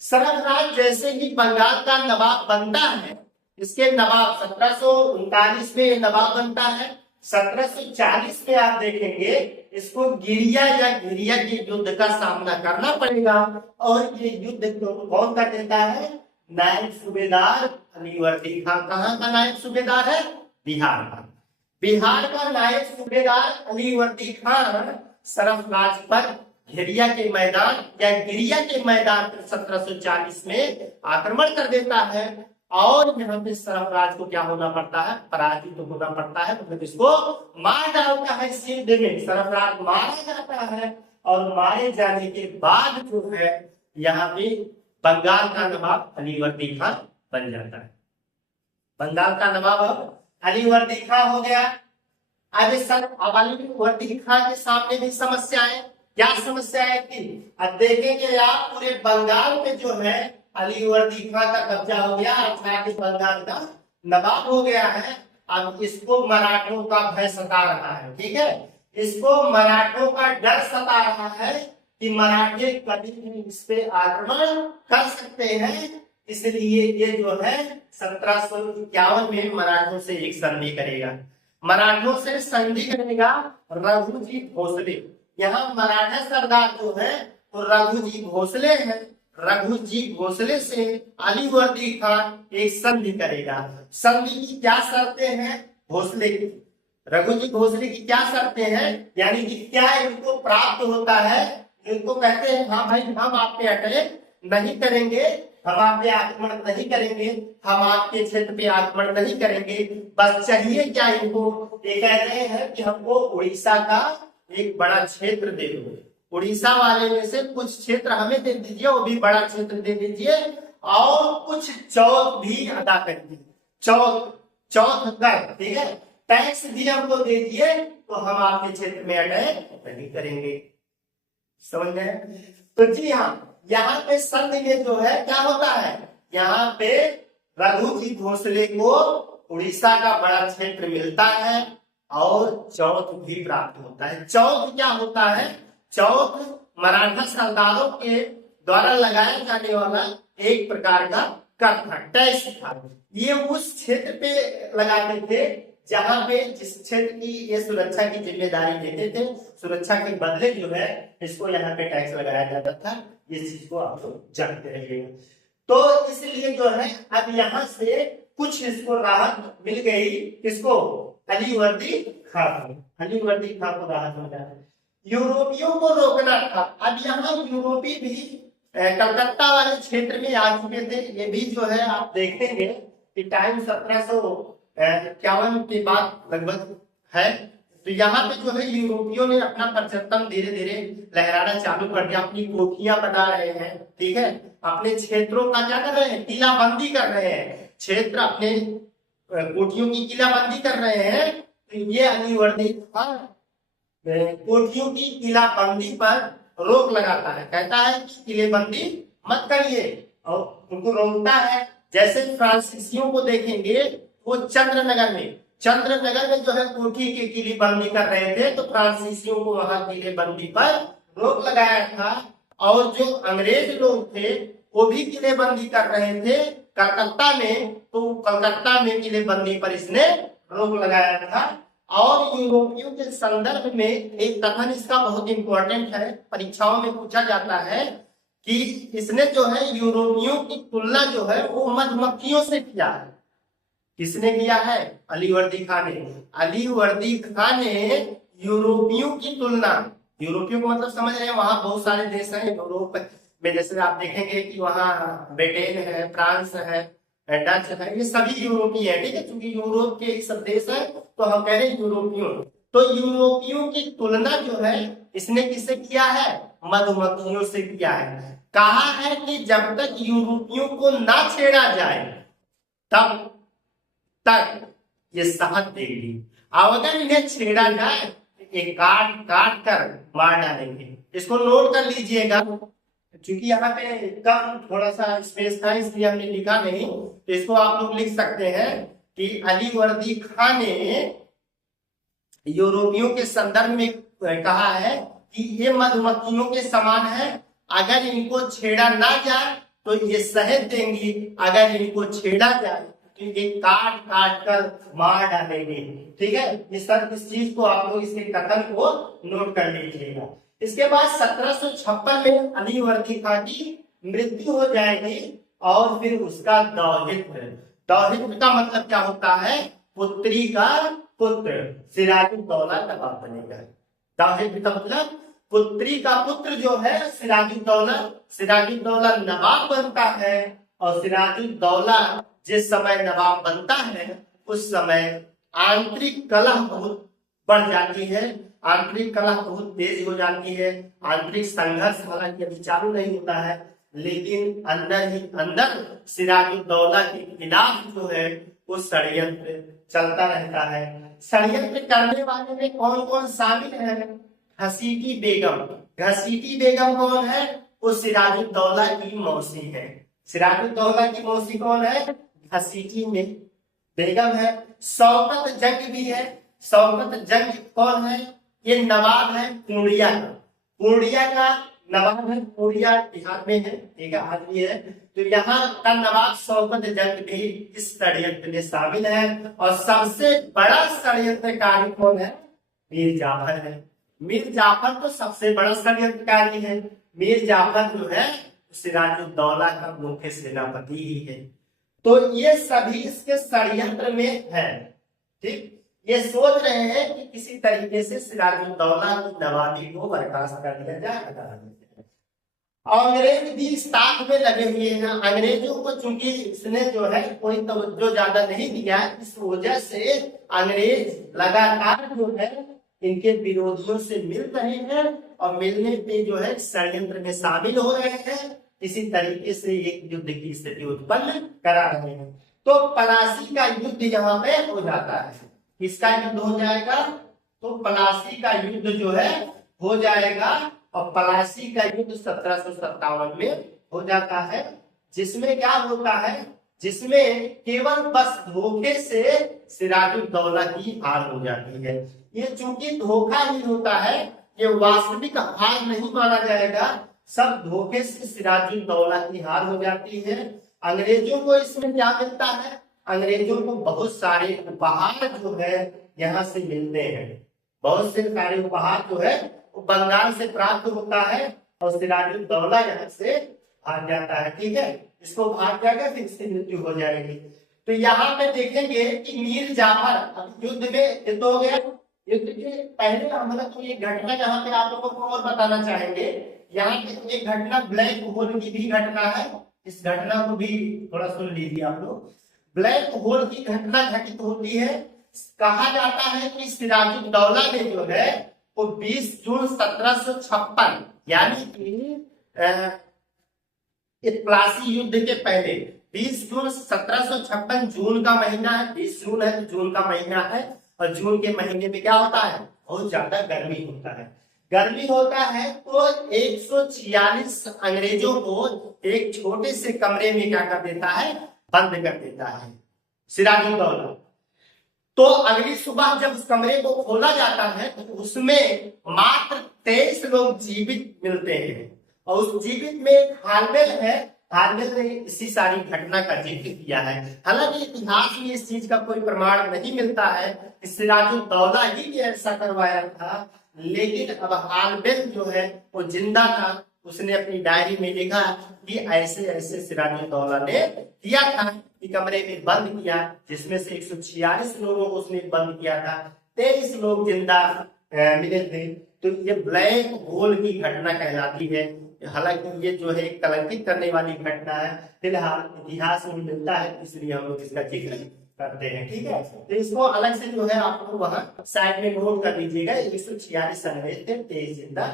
सरफराज जैसे ही बंगाल का नवाब बनता है, इसके नवाब 1739 में नवाब बनता है। 1740 में आप देखेंगे इसको गिरिया के युद्ध का सामना करना पड़ेगा। और ये युद्ध कौन कर देता है? नायब सूबेदार अलीवर्दी खान। कहाँ का नायब सूबेदार है? बिहार का। बिहार का नायब सूबेदार अलीवर्दी खान सरफराज पर गिरिया के मैदान 1740 में आक्रमण कर देता है। और यहाँ पे सरफराज को क्या होना पड़ता है? पराजित तो होना पड़ता है, मतलब इसको मार डालता है। इस युद्ध में सरफराज मारा जाता है। और मारे जाने के बाद जो है यहाँ पे बंगाल का नवाब अलीवर्दी खान बन जाता है। बंगाल का नवाब अलीवर्दी खान हो गया। अब अलीवर्दी खान के सामने भी समस्याएं, क्या समस्याएं थी? अब देखेंगे आप पूरे बंगाल में जो है अलीवर्दी खान का कब्जा हो गया, अचानक बंगाल का नवाब हो गया है। अब इसको मराठों का भय सता रहा है, ठीक है, इसको मराठों का डर सता रहा है कि मराठे कभी भी इस पे आक्रमण कर सकते हैं। इसलिए ये जो है 1751 में मराठों से एक संधि करेगा। मराठों से संधि करेगा रघुजी भोसले। यहाँ मराठा सरदार जो है तो रघुजी भोसले हैं। रघुजी भोसले से अलीवर्दी खान एक संधि करेगा। संधि की क्या शर्तें हैं? भोसले की, रघुजी भोसले की क्या शर्तें हैं, यानी कि क्या इनको प्राप्त होता है? इनको कहते हैं हाँ भाई हम आप पे अटैक नहीं करेंगे, हम आप पे आक्रमण नहीं करेंगे, हम आपके क्षेत्र पे आक्रमण नहीं करेंगे, बस चाहिए क्या इनको? ये कह रहे हैं कि हमको उड़ीसा का एक बड़ा क्षेत्र दे दो, उड़ीसा वाले में से कुछ क्षेत्र हमें दे दीजिए, वो भी बड़ा क्षेत्र दे दीजिए, और कुछ चौथ भी अदा कर दीजिए, चौथ कर, ठीक है, टैक्स भी हमको दे दिए तो हम आपके क्षेत्र में अटैक नहीं करेंगे। समझ गए? तो जी हाँ, यहाँ पे संधि में जो है क्या होता है, यहाँ पे रघुजी भोसले को उड़ीसा का बड़ा क्षेत्र मिलता है और चौथ भी प्राप्त होता है। चौथ क्या होता है? चौथ मराठा सरदारों के द्वारा लगाया जाने वाला एक प्रकार का कर था, टैक्स था। ये उस क्षेत्र पे लगाते थे जहां पे जिस क्षेत्र की ये सुरक्षा की जिम्मेदारी लेते थे, सुरक्षा के बदले जो है इसको यहाँ पे टैक्स लगाया जाता था। इस चीज को आप लोग जानते रहिएगा। तो इसलिए जो है अब यहाँ से कुछ इसको राहत मिल गई, किसको? अलीवर्दी खान, अलीवर्दी खान को राहत मिला। यूरोपियों को रोकना था। अब यहाँ यूरोपी भी कलकत्ता वाले क्षेत्र में आ चुके थे। ये भी जो है आप देखेंगे कि टाइम 1751 के बाद लगभग है। तो यहाँ पे जो है यूरोपियों ने अपना परचम धीरे धीरे लहराना चालू कर दिया, अपनी कोठियां बना रहे हैं, ठीक है, अपने क्षेत्रों का क्या कर रहे हैं? किलाबंदी कर रहे हैं, क्षेत्र अपने कोठियों की किलाबंदी कर रहे हैं। तो ये अलीवर्दी खान कोठियों की किलाबंदी पर रोक लगाता है, कहता है कि किलेबंदी मत करिए, और उनको रोकता है। जैसे फ्रांसीसियों को देखेंगे वो चंद्रनगर में जो है कोठी की किलेबंदी कर रहे थे, तो फ्रांसीसियों को वहां किलेबंदी पर रोक लगाया था। और जो अंग्रेज लोग थे वो भी किलेबंदी कर रहे थे कलकत्ता में, तो कलकत्ता में किलेबंदी पर इसने रोक लगाया था। और यूरोपियों के संदर्भ में एक कथन इसका बहुत इंपॉर्टेंट है, परीक्षाओं में पूछा जाता है कि इसने जो है यूरोपियों की तुलना जो है वो मधुमक्खियों से किया है। किसने किया है? अलीवर्दी खान ने। अलीवर्दी खान ने यूरोपियों की तुलना, यूरोपियों को मतलब समझ रहे हैं, वहां बहुत सारे देश हैं यूरोप में, जैसे आप देखेंगे कि वहाँ ब्रिटेन है, फ्रांस है, डच है, ये सभी यूरोपीय है, ठीक है, क्योंकि यूरोप के सब देश है तो हम कह रहे हैं यूरोपियों। तो यूरोपियों की तुलना जो है इसने किससे किया है? मधुमक्खियों से किया है। कहा है कि जब तक यूरोपियों को ना छेड़ा जाए तब तक ये शहद देंगी, और अगर इन्हें छेड़ा जाए एक काट कर मार डालेंगे। इसको नोट कर लीजिएगा, क्योंकि यहाँ पे कम थोड़ा सा स्पेस था इसलिए हमने लिखा नहीं, तो इसको आप लोग लिख सकते हैं कि अलीवर्दी खान ने यूरोपियों के संदर्भ में कहा है कि ये मधुमक्खियों के समान है, अगर इनको छेड़ा ना जाए तो ये शहद देंगी, अगर इनको छेड़ा जाए तो ये काट कर मार डालेंगे। ठीक है, इस चीज को आप लोग इसके कथन को नोट कर लीजिएगा। इसके बाद 1756 में अलीवर्दी खान की मृत्यु हो जाएगी और फिर उसका दौहित्र का मतलब क्या होता है? पुत्री का पुत्र सिराजुद्दौला नवाब बनेगा। दौहित्र का मतलब पुत्री का पुत्र जो है सिराजुद्दौला नवाब बनता है। और सिराजुद्दौला जिस समय नवाब बनता है उस समय आंतरिक कलह बहुत बढ़ जाती है, आंतरिक कलह बहुत तेज हो जाती है, आंतरिक संघर्ष हालांकि अभी चालू नहीं होता है, लेकिन अंदर ही अंदर सिराजुद्दौला के खिलाफ जो है वो षड्यंत्र चलता रहता है। षड्यंत्र करने वाले में कौन कौन शामिल है? घसीटी बेगम। घसीटी बेगम कौन है? वो सिराजुद्दौला की मौसी है। सिराजुद्दौला की मौसी कौन है? घसीटी में बेगम है। शौकत जंग भी है। शौकत जंग कौन है? ये नवाब है पूर्णिया का। पूर्णिया का नवाब है, पूर्णिया बिहार में है, ठीक है, आज भी है। तो यहाँ का नवाब शौकत जंग भी इस षड्यंत्र में शामिल है। और सबसे बड़ा षड्यंत्रकारी कौन है? मीर जाफर है। मीर जाफर तो सबसे बड़ा षड्यंत्रकारी है। मीर जाफर जो है सिराजुद्दौला का मुख्य सेनापति ही है। तो ये सभी इसके षड्यंत्र में है। ठीक, ये सोच रहे हैं कि किसी तरीके से सिराजुद्दौला की नवाबी को बर्खास्त कर दिया जाए। अंग्रेज भी इस ताक में लगे हुए हैं। अंग्रेजों को चूंकि इसने जो है कोई तवज्जो ज्यादा नहीं दिया, इस वजह से अंग्रेज लगातार जो है इनके विरोधियों से मिल रहे हैं और मिलने पे जो है षड्यंत्र में शामिल हो रहे हैं। इसी तरीके से एक युद्ध की स्थिति उत्पन्न करा रहे हैं। तो पलासी का युद्ध यहाँ पे हो जाता है। किसका युद्ध हो जाएगा? तो पलासी का युद्ध जो है हो जाएगा। और पलासी का युद्ध 1757 में हो जाता है। जिसमें क्या होता है? जिसमें केवल बस धोखे से सिराजुद्दौला की हार हो जाती है। ये चूंकि धोखा ही होता है, ये वास्तविक हार नहीं माना जाएगा। सब धोखे से सिराजुद्दौला की हार हो जाती है। अंग्रेजों को इसमें क्या मिलता है? अंग्रेजों को बहुत सारे उपहार जो है यहाँ से मिलते हैं। बहुत से सारे उपहार जो है वो बंगाल से प्राप्त होता है और सिराजुद्दौला यहाँ से भाग जाता है। ठीक है, इसको भाग जाएगा फिर इसकी मृत्यु हो जाएगी। तो यहाँ पे देखेंगे कि मीर जाफर युद्ध में युद्ध हो गया। युद्ध के पहले हम लोग ये घटना यहाँ पे आप लोगों को और बताना चाहेंगे। यहाँ पे एक घटना ब्लैक होल की भी घटना है। इस घटना को भी थोड़ा सुन लीजिए आप लोग। ब्लैक होल की घटना घटित होती है। कहा जाता है कि सिराजुद्दौला ने जो है वो 20 जून 1756 यानी कि प्लासी युद्ध के पहले 20 जून 1756 जून का महीना है। 20 जून है तो जून का महीना है। और जून के महीने में क्या होता है? बहुत ज्यादा गर्मी होता है। गर्मी होता है तो 146 अंग्रेजों को एक छोटे से कमरे में क्या कर देता है? बंद कर देता है सिराजुद्दौला। तो अगली सुबह जब उस कमरे को खोला जाता है तो उसमें मात्र 23 लोग जीवित मिलते हैं। और उस जीवित में हार्वेल है। हार्वेल ने इसी सारी घटना का जिक्र किया है। हालांकि इतिहास में इस चीज का कोई प्रमाण नहीं मिलता है, सिराजुद्दौला ही ऐसा करवाया था। लेकिन अब हार्वेल जो है वो जिंदा था। उसने अपनी डायरी में लिखा कि ऐसे ऐसे सिराजुद्दौला ने किया था कि कमरे में बंद किया, जिसमें से 146 लोगों को उसने बंद किया था। 23 लोग जिंदा मिले थे। तो ये ब्लैक होल की घटना कहलाती है। हालांकि ये जो है कलंकित करने वाली घटना है, फिलहाल इतिहास में मिलता है, इसलिए हम लोग इसका जिक्र करते हैं। ठीक है, तो इसको अलग से जो है आप लोग वहां साइड में नोट कर लीजिएगा। 146 अंग्रेज थे, 23 जिंदा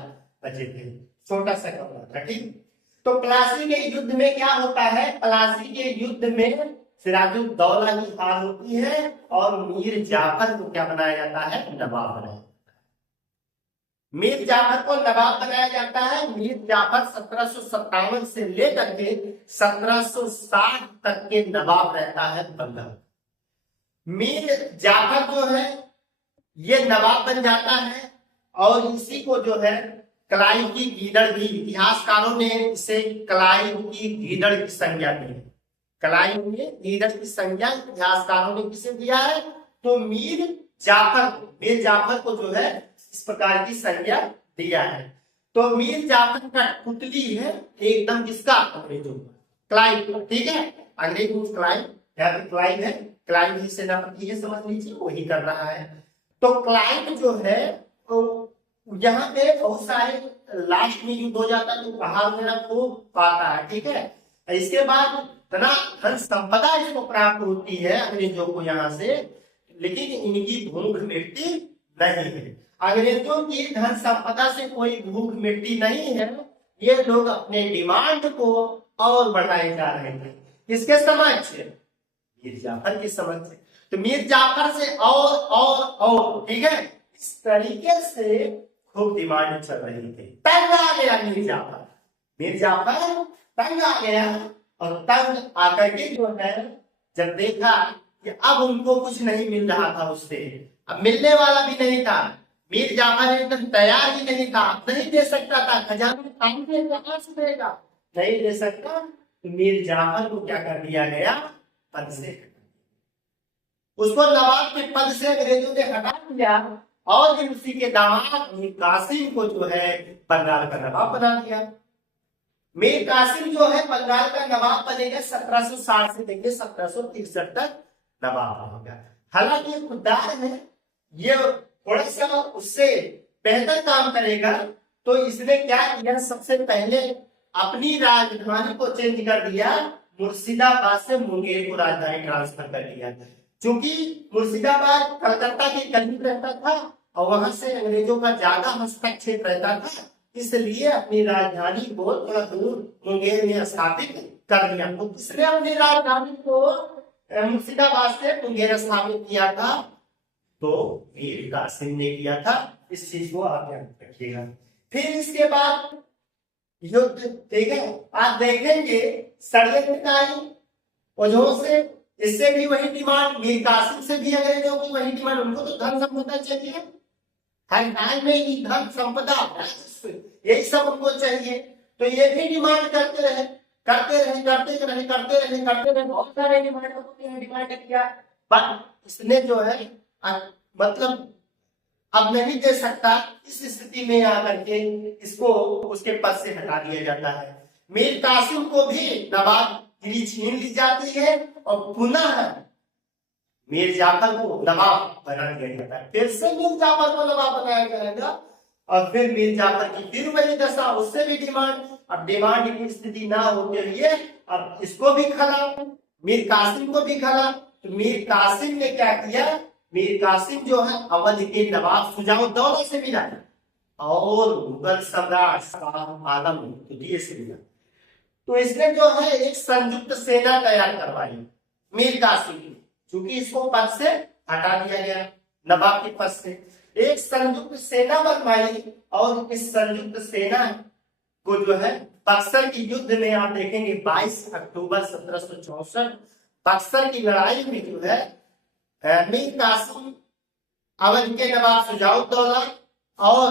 बचे थे। छोटा सा कमरा था। ठीक, तो प्लासी के युद्ध में क्या होता है? प्लासी के युद्ध में सिराजुद्दौला की हार होती है और मीर जाफर को क्या बनाया जाता है? नवाब बनाया जाता है। मीर जाफर को नवाब बनाया जाता है। मीर जाफर 1757 से लेकर के 1760 तक के नवाब रहता है बंगाल। मीर जाफर जो है ये नवाब बन जाता है और इसी को जो है क्लाइव की गीदड़ भी, इतिहासकारों ने इसे क्लाइव की गीदड़ की संज्ञा दी है। क्लाइव में गीदड़ की संज्ञा इतिहासकारों ने किसे दिया है? तो मीर जाफर को जो है इस प्रकार की संज्ञा दिया है। तो मीर जाफर का पुतली है एकदम किसका? अंग्रेजों का, क्लाइव। ठीक है, अंग्रेज क्लाइव, यहाँ पे क्लाइव है, क्लाइव ही सेनापति है, समझ लीजिए वही कर रहा है। तो क्लाइव जो है तो यहाँ पे बहुत सारे लास्ट में युद्ध हो जाता है तो पहाड़ वगैरह को पाता है। ठीक है, इसके बाद इतना धन संपदा इसको प्राप्त होती है अंग्रेजों को यहाँ से, लेकिन इनकी भूख मिटती नहीं है। अंग्रेजों की धन संपदा से कोई भूख मिट्टी नहीं है। ये लोग अपने डिमांड को और बढ़ाए जा रहे थे। किसके समक्ष? मीर जाफर के समक्ष। तो मीर जाफर से और ठीक है, इस तरीके से खूब डिमांड चल रही थी। तंग आ गया मीर जाफर। मीर जाफर तंग आ गया और तंग आकर के जो है जब देखा कि अब उनको कुछ नहीं मिल रहा था उससे, अब मिलने वाला भी नहीं था, मीर जाफर एकदम तैयार ही नहीं था, नहीं दे सकता था, खजाना कहां से देगा, नहीं दे सकता। तो मीर जाफर को क्या कर दिया गया? पद से, उसको नवाब के पद से अंग्रेजों ने हटा दिया और फिर उसी के दामाद मीर कासिम को जो है बंगाल का नवाब बना दिया। मीर कासिम जो है बंगाल का नवाब बनेगा 1760 से लेकर 1763 तक नवाब बनेगा। हालांकि खुददार है, ये थोड़ा सा उससे बेहतर काम करेगा। तो इसने क्या किया? सबसे पहले अपनी राजधानी को चेंज कर दिया, मुर्शिदाबाद से मुंगेर को राजधानी ट्रांसफर कर दिया। क्योंकि मुर्शिदाबाद कलकत्ता के करीब रहता था और वहां से अंग्रेजों का ज्यादा हस्तक्षेप रहता था, इसलिए अपनी राजधानी को थोड़ा दूर मुंगेर में स्थापित कर दिया। तो किसने अपनी राजधानी को मुर्शिदाबाद से मुंगेर स्थापित किया था? तो मीर कासिम ने किया था। इस चीज को आप याद रखिएगा। फिर इसके बाद युद्ध, ठीक है, आप देखेंगे षड्यंत्रकारी वजहों से, इससे भी वही डिमांड, मीर कासिम से भी अंग्रेजों की वही डिमांड। उनको तो धन संपदा चाहिए, हर न्याय में ही धन संपदा यही सब उनको चाहिए। तो ये भी डिमांड करते रहे, बहुत सारे डिमांड किया, पर इसने जो है मतलब अब नहीं दे सकता। इस स्थिति में आकर के इसको उसके पद से हटा दिया जाता है। मीर कासिम को भी नवाबगिरी छीन ली जाती है और पुनः मीर जाफर को नवाब बना दिया जाता है। फिर से मीर जाफर को नवाब बनाया जाएगा और फिर मीर जाफर की फिर वही दशा, उससे भी डिमांड। अब डिमांड की स्थिति ना होते हुए अब इसको भी खला, मीर कासिम को भी खला। तो मीर कासिम ने क्या किया? मीर कासिम जो है अवध के नवाब शुजाउद्दौला से मिला और मुगल सम्राट शाह आलम द्वितीय से मिला। तो इसने जो है एक संयुक्त सेना तैयार करवाई मीर कासिम की, क्योंकि इसको पद से हटा दिया गया नवाब के पद से। एक संयुक्त सेना बनवाई और इस संयुक्त सेना को जो है बक्सर की युद्ध में आप देखेंगे 22 अक्टूबर 1764 बक्सर की लड़ाई में जो है मीर कासिम, अवध के नवाब शुजाउद्दौला और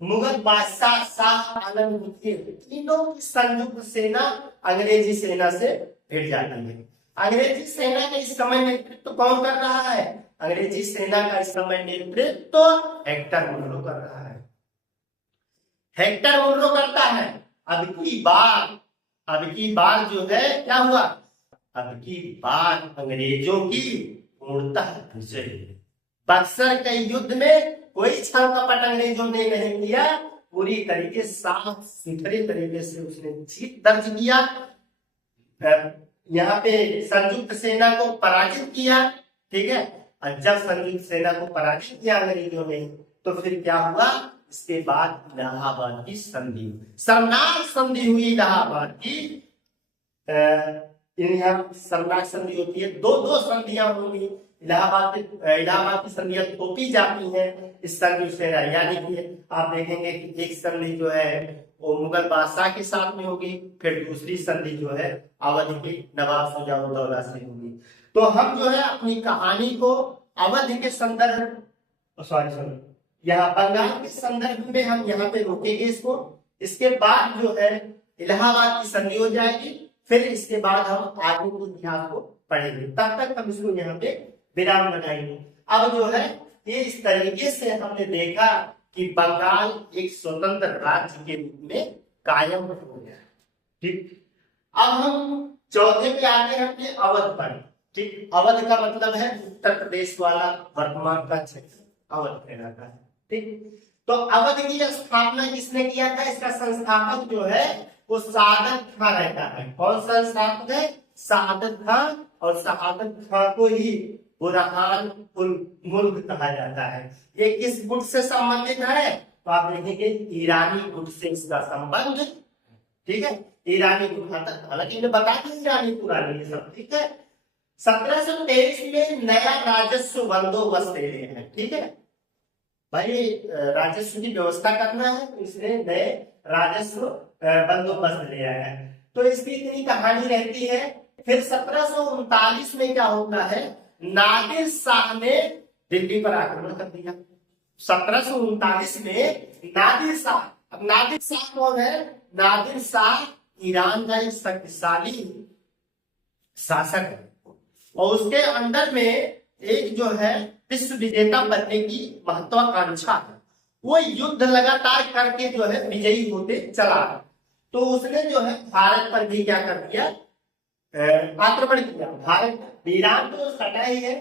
मुगल बादशाह शाह आलम द्वितीय, तीनों की संयुक्त सेना अंग्रेजी सेना से भिड़ जाती है। अंग्रेजी सेना का इस समय नेतृत्व कौन कर रहा है? अंग्रेजी सेना का इस समय नेतृत्व हेक्टर मुनरो कर रहा है। हेक्टर मुनरो करता है। अब की बार जो है क्या हुआ? अब की बार अंग्रेजों की पूर्णतः विजय। बक्सर के युद्ध में कोई छल कपट अंग्रेजों ने नहीं किया, पूरी तरीके साफ सुथरे तरीके से उसने जीत दर्ज किया। यहाँ पे संयुक्त सेना को पराजित किया, ठीक है। और जब संयुक्त सेना को पराजित किया अंग्रेजों ने, तो फिर क्या हुआ? इसके बाद इलाहाबाद की संधि, शर्मनाक संधि हुई इलाहाबाद की। यहाँ शर्मनाक संधि होती है, दो संधियां होंगी। इलाहाबाद की संधियां थोपी जाती हैं इस संयुक्त सेना, यानी कि आप देखेंगे कि एक संधि जो है वो मुगल बादशाह के साथ में होगी, फिर दूसरी संधि जो है अवध के नवाब शुजाउद्दौला से होगी। तो हम जो है अपनी कहानी को अवध के संदर्भ यहाँ बंगाल के संदर्भ में हम यहाँ पे रोकेंगे इसको। इसके बाद जो है इलाहाबाद की संधि हो जाएगी, फिर इसके बाद हम आगे के इतिहास को पढ़ेंगे। तब तक हम इसको यहाँ पे विराम लगाएंगे। अब जो है ये इस तरीके से हमने देखा कि बंगाल एक स्वतंत्र राज्य के रूप में कायम हो गया, ठीक। अब हम चौथे पे आगे हमने अवध पर, ठीक। अवध का मतलब है उत्तर प्रदेश वाला वर्तमान का क्षेत्र अवध कहलाता है, ठीक। तो अवध की स्थापना किसने किया था? इसका संस्थापक जो है वो शहादत खां रहता है। कौन सा संस्थापक है? शहादत खां। और शहादत खां को ही बुरहान उल मुल्क कहा जाता है। ये किस गुट से संबंधित है? तो आप देखेंगे ईरानी गुट से इसका संबंध, ठीक है, ईरानी गुट। हालांकि इन्हें बता दें ईरानी पुरानी ये सब, ठीक है। 1723 में नया राजस्व बंदोबस्त ले रहे हैं, ठीक है भाई, राजस्व की व्यवस्था करना है तो इसने नए राजस्व बंदोबस्त ले आया है। तो इसकी इतनी कहानी रहती है। फिर 1739 में क्या होता है, नादिर शाह ने दिल्ली पर आक्रमण कर दिया। 1739 में नादिर शाह, अब नादिर शाह कौन है? नादिर शाह ईरान का एक शक्तिशाली शासक है और उसके अंदर में एक जो है विश्व विजेता बनने की महत्वाकांक्षा है। वो युद्ध लगातार करके जो है विजयी होते चला है। तो उसने जो है भारत पर भी क्या कर दिया, आक्रमण किया। भारत, ईरान तो सटा ही है,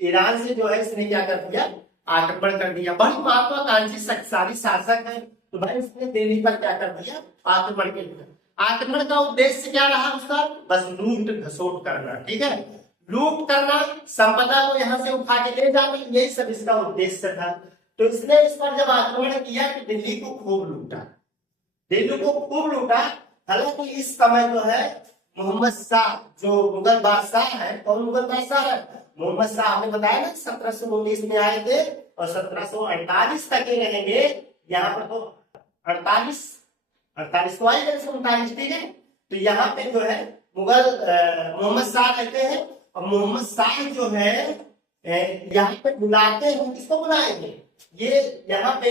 ईरान से जो है इसने क्या कर दिया, आक्रमण कर दिया। बड़ी महत्वाकांक्षी शक्तिशाली शासक है, तो भाई उसने दिल्ली पर क्या कर दिया, आक्रमण कर दिया। आक्रमण का उद्देश्य क्या रहा उसका? बस लूट घसोट करना, ठीक है, लूट करना, संपदा को यहाँ से उठा के ले जाना, यही सब इसका उद्देश्य था। तो इसने इस पर जब आक्रमण किया तो दिल्ली को खूब लूटा, दिल्ली को खूब लूटा। हालांकि इस समय जो है मोहम्मद शाह जो मुगल बादशाह है, कौन मुगल बादशाह है? मोहम्मद शाह, हमने बताया ना 1719 में आए थे और 1748 तक ही रहेंगे यहाँ पर। तो 48 तो आई 39, ठीक है। तो यहाँ पे जो है मुगल मोहम्मद शाह रहते हैं और मोहम्मद शाह जो है यहाँ पे बुलाते हैं, किसको बुलाएंगे? ये यहाँ पे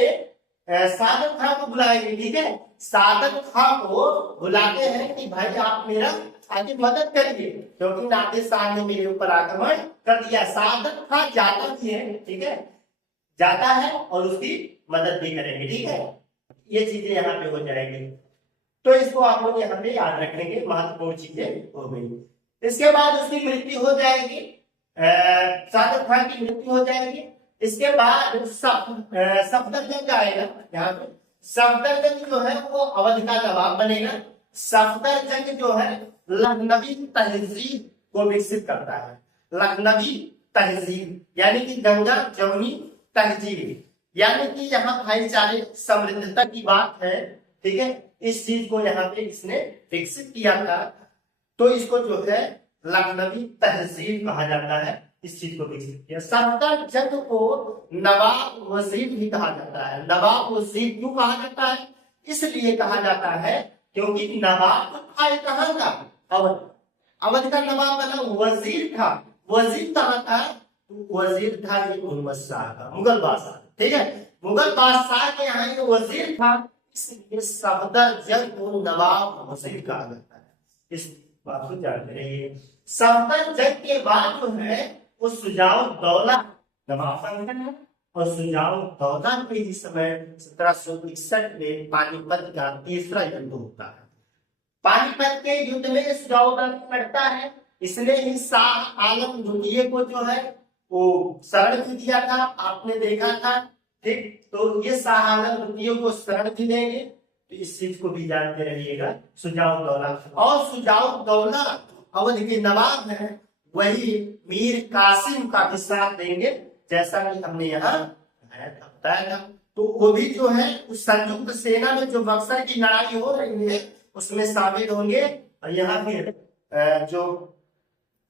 सादत खां को बुलाएंगे, ठीक है। सादत खां को बुलाते हैं कि भाई आप मेरा आगे मदद करिए, क्योंकि नादिर शाह ने मेरे ऊपर आक्रमण कर दिया। सादत खां जाता भी है, ठीक है, जाता है और उसकी मदद भी करेंगे, ठीक है। ये चीजें यहाँ पे हो जाएंगी। तो इसको आप लोग यहाँ पे याद रखेंगे, महत्वपूर्ण चीजें हो गई। इसके बाद उसकी मृत्यु हो जाएगी, सादत खान की मृत्यु हो जाएगी। इसके बाद सफदरजंग आएगा। यहाँ पे सफदरजंग जो है वो अवध का नवाब बनेगा। सफदरजंग जो है लखनवी तहजीब को विकसित करता है। लखनवी तहजीब यानी कि गंगा जमुनी तहजीब, यानी कि यहाँ भाईचारे समृद्धता की बात है, ठीक है। इस चीज को यहाँ पे इसने विकसित किया था, तो इसको जो है लखनवी तहजीब कहा जाता है। इस चीज को विकसित किया। सफदरजंग को नवाब वजीर भी कहा जाता है। नवाब वजीर क्यों कहा जाता है? इसलिए कहा जाता है क्योंकि नवाब था कहाँ का? अवध, अवध का नवाब बना, वजीर था। वजीर कहाँ था? वजीर था ये मोहम्मद शाह का, मुगल बादशाह, ठीक है। मुगल बादशाह के यहाँ ये वजीर था, इसलिए सफदरजंग को नवाब वजीर कहा जाता है। इस बात को जानते रहिए। सफदरजंग के बाद जो है वो सुजाउद्दौला नवाब बनता है और सुजाउद्दौला के इस समय 1761 में पानीपत का तीसरा युद्ध होता है। पानीपत के युद्ध में सुजाउद्दौला लड़ता है। इसने ही शाह आलम द्वितीय को जो है वो शरण भी दिया था, आपने देखा था, ठीक। तो ये शाह आलम द्वितीय को शरण भी देंगे, तो इस चीज को भी जानते रहिएगा। सुजाउद्दौला, और सुजाउद्दौला अवध के नवाब है, वही मीर कासिम का भी साथ देंगे, जैसा कि हमने यहाँ बताया था। तो वो भी जो है उस संयुक्त सेना में जो बक्सर की लड़ाई हो रही है उसमें शामिल होंगे। और यहाँ फिर जो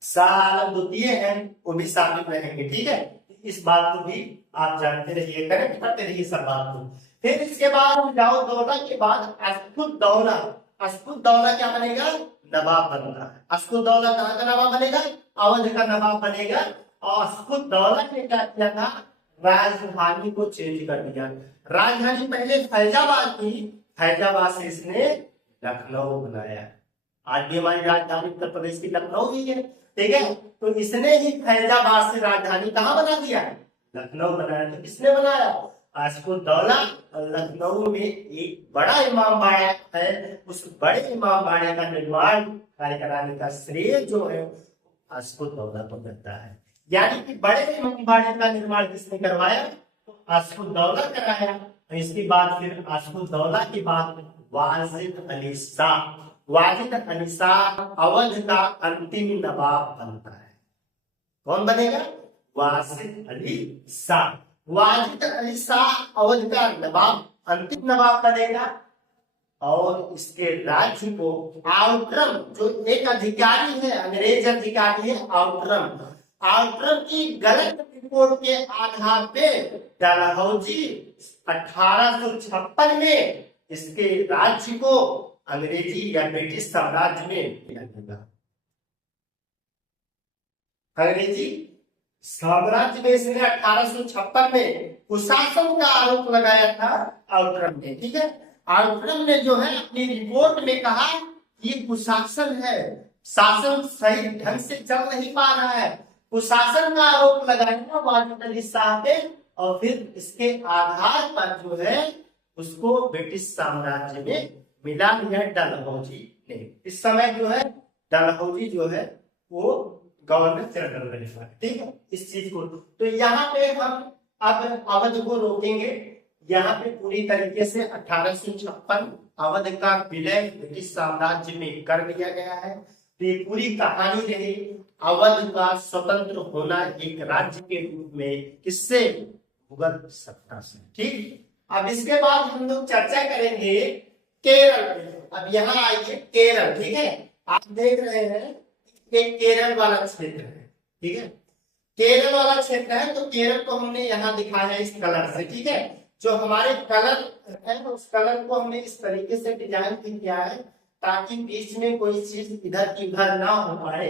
शाह आलम द्वितीय है वो भी शामिल रहेंगे, ठीक है। इस बात को भी आप जानते रहिए, करेक्ट करते रहिए सब बात को। फिर इसके बाद सुजाउद्दौला के बाद अस्फुद्दौला, अस्फुद्दौला क्या बनेगा? नवाब बनता है। अस्फुद्दौला कहाँ का नवाब बनेगा? अवध का नवाब बनेगा। और अस्फुद्दौला ने क्या किया था? राजधानी को चेंज कर दिया। राजधानी पहले फैजाबाद थी, फैजाबाद से इसने लखनऊ बनाया। आज भी हमारी राजधानी उत्तर प्रदेश की लखनऊ ही है, ठीक है। तो इसने ही फैजाबाद से राजधानी कहाँ बना दिया? लखनऊ बनाया। तो किसने बनाया? अस्फुद्दौला। लखनऊ में एक बड़ा इमाम बाड़ा है, उस बड़े इमाम बाड़े का निर्माण कार्य कराने का श्रेय जो है अस्फुद्दौला को मिलता है। यानी कि बड़े इमाम बाड़े का निर्माण किसने करवाया? तो अस्फुद्दौला कराया। तो इसके बाद फिर अस्फुद्दौला के बाद वाजिद अली शाह, वाजिद अली शाह अवध का अंतिम नवाब बनता है। कौन बनेगा? वाजिद अली शाह। वाजिद अली शाह अवध का नवाब, अंतिम नवाब बनेगा। और इसके राज्य को आउटरम, जो एक अधिकारी है, अंग्रेज अधिकारी है आउटरम, आउटरम की गलत रिपोर्ट के आधार पे डलहौजी 1856 में इसके राज्य को अंग्रेजी या ब्रिटिश साम्राज्य में दिया गया। अंग्रेजी साम्राज्य में इसने 1856 में कुशासन का आरोप लगाया था आउटरम ने। ठीक है, आउटरम ने जो है अपनी रिपोर्ट में कहा ये कुशासन है, शासन सही ढंग से चल नहीं पा रहा है, कुशासन का आरोप लगाया वाजिद अली शाह पे। और फिर इसके आधार पर जो है उसको ब्रिटिश साम्राज्य में मिला लिया डलहौजी ने। इस समय जो है डलहौजी जो है वो गवर्नर जनरल बने। ठीक है, इस चीज को तो यहाँ पे हम अब अवध को रोकेंगे। यहाँ पे पूरी तरीके से 1856 अवध का विलय ब्रिटिश साम्राज्य में कर लिया गया है। तो ये पूरी कहानी रही अवध का स्वतंत्र होना एक राज्य के रूप में, किससे? मुगल सत्ता से। ठीक, अब इसके बाद हम लोग चर्चा करेंगे केरल पे। अब यहाँ आइए केरल। ठीक है, आप देख रहे हैं कि केरल वाला क्षेत्र है। ठीक है, केरल वाला क्षेत्र है, तो केरल को हमने यहाँ दिखाया है इस कलर से। ठीक है, जो हमारे कलर है उस कलर को हमने इस तरीके से डिजाइन किया है ताकि बीच में कोई चीज इधर की उधर ना हो पाए।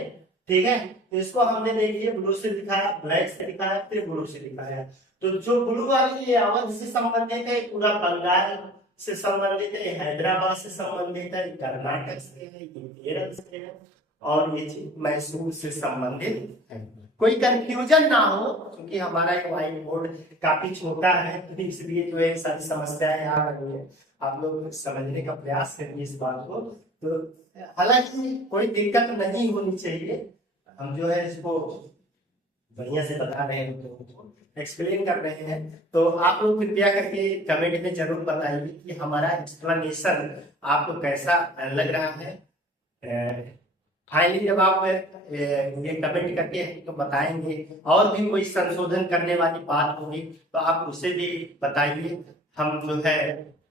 ठीक है, तो इसको हमने देखिए ब्लू से दिखाया, ब्लैक से दिखाया, फिर ब्लू से दिखाया। तो जो ब्लू वाली ये अवध से संबंधित है, पूरा बंगाल से संबंधित है, हैदराबाद से संबंधित है, कर्नाटक से है, केरल से है, और ये मैसूर से संबंधित है। कोई कंफ्यूजन ना हो, क्योंकि हमारा एक व्हाइट बोर्ड काफी छोटा है, तो इसलिए जो है सारी समस्याएं आ रही है। आप लोग समझने का प्रयास करिए इस बात को। तो हालांकि कोई दिक्कत नहीं होनी चाहिए, हम जो है इसको बढ़िया से बता रहे हैं, तो एक्सप्लेन कर रहे हैं। तो आप लोग कृपया करके कमेंट में जरूर बताइए कि हमारा एक्सप्लेनेशन आपको कैसा लग रहा है। फाइनली जब आप ये कमेंट करके तो बताएंगे, और भी कोई संशोधन करने वाली बात होगी तो आप उसे भी बताइए। हम जो है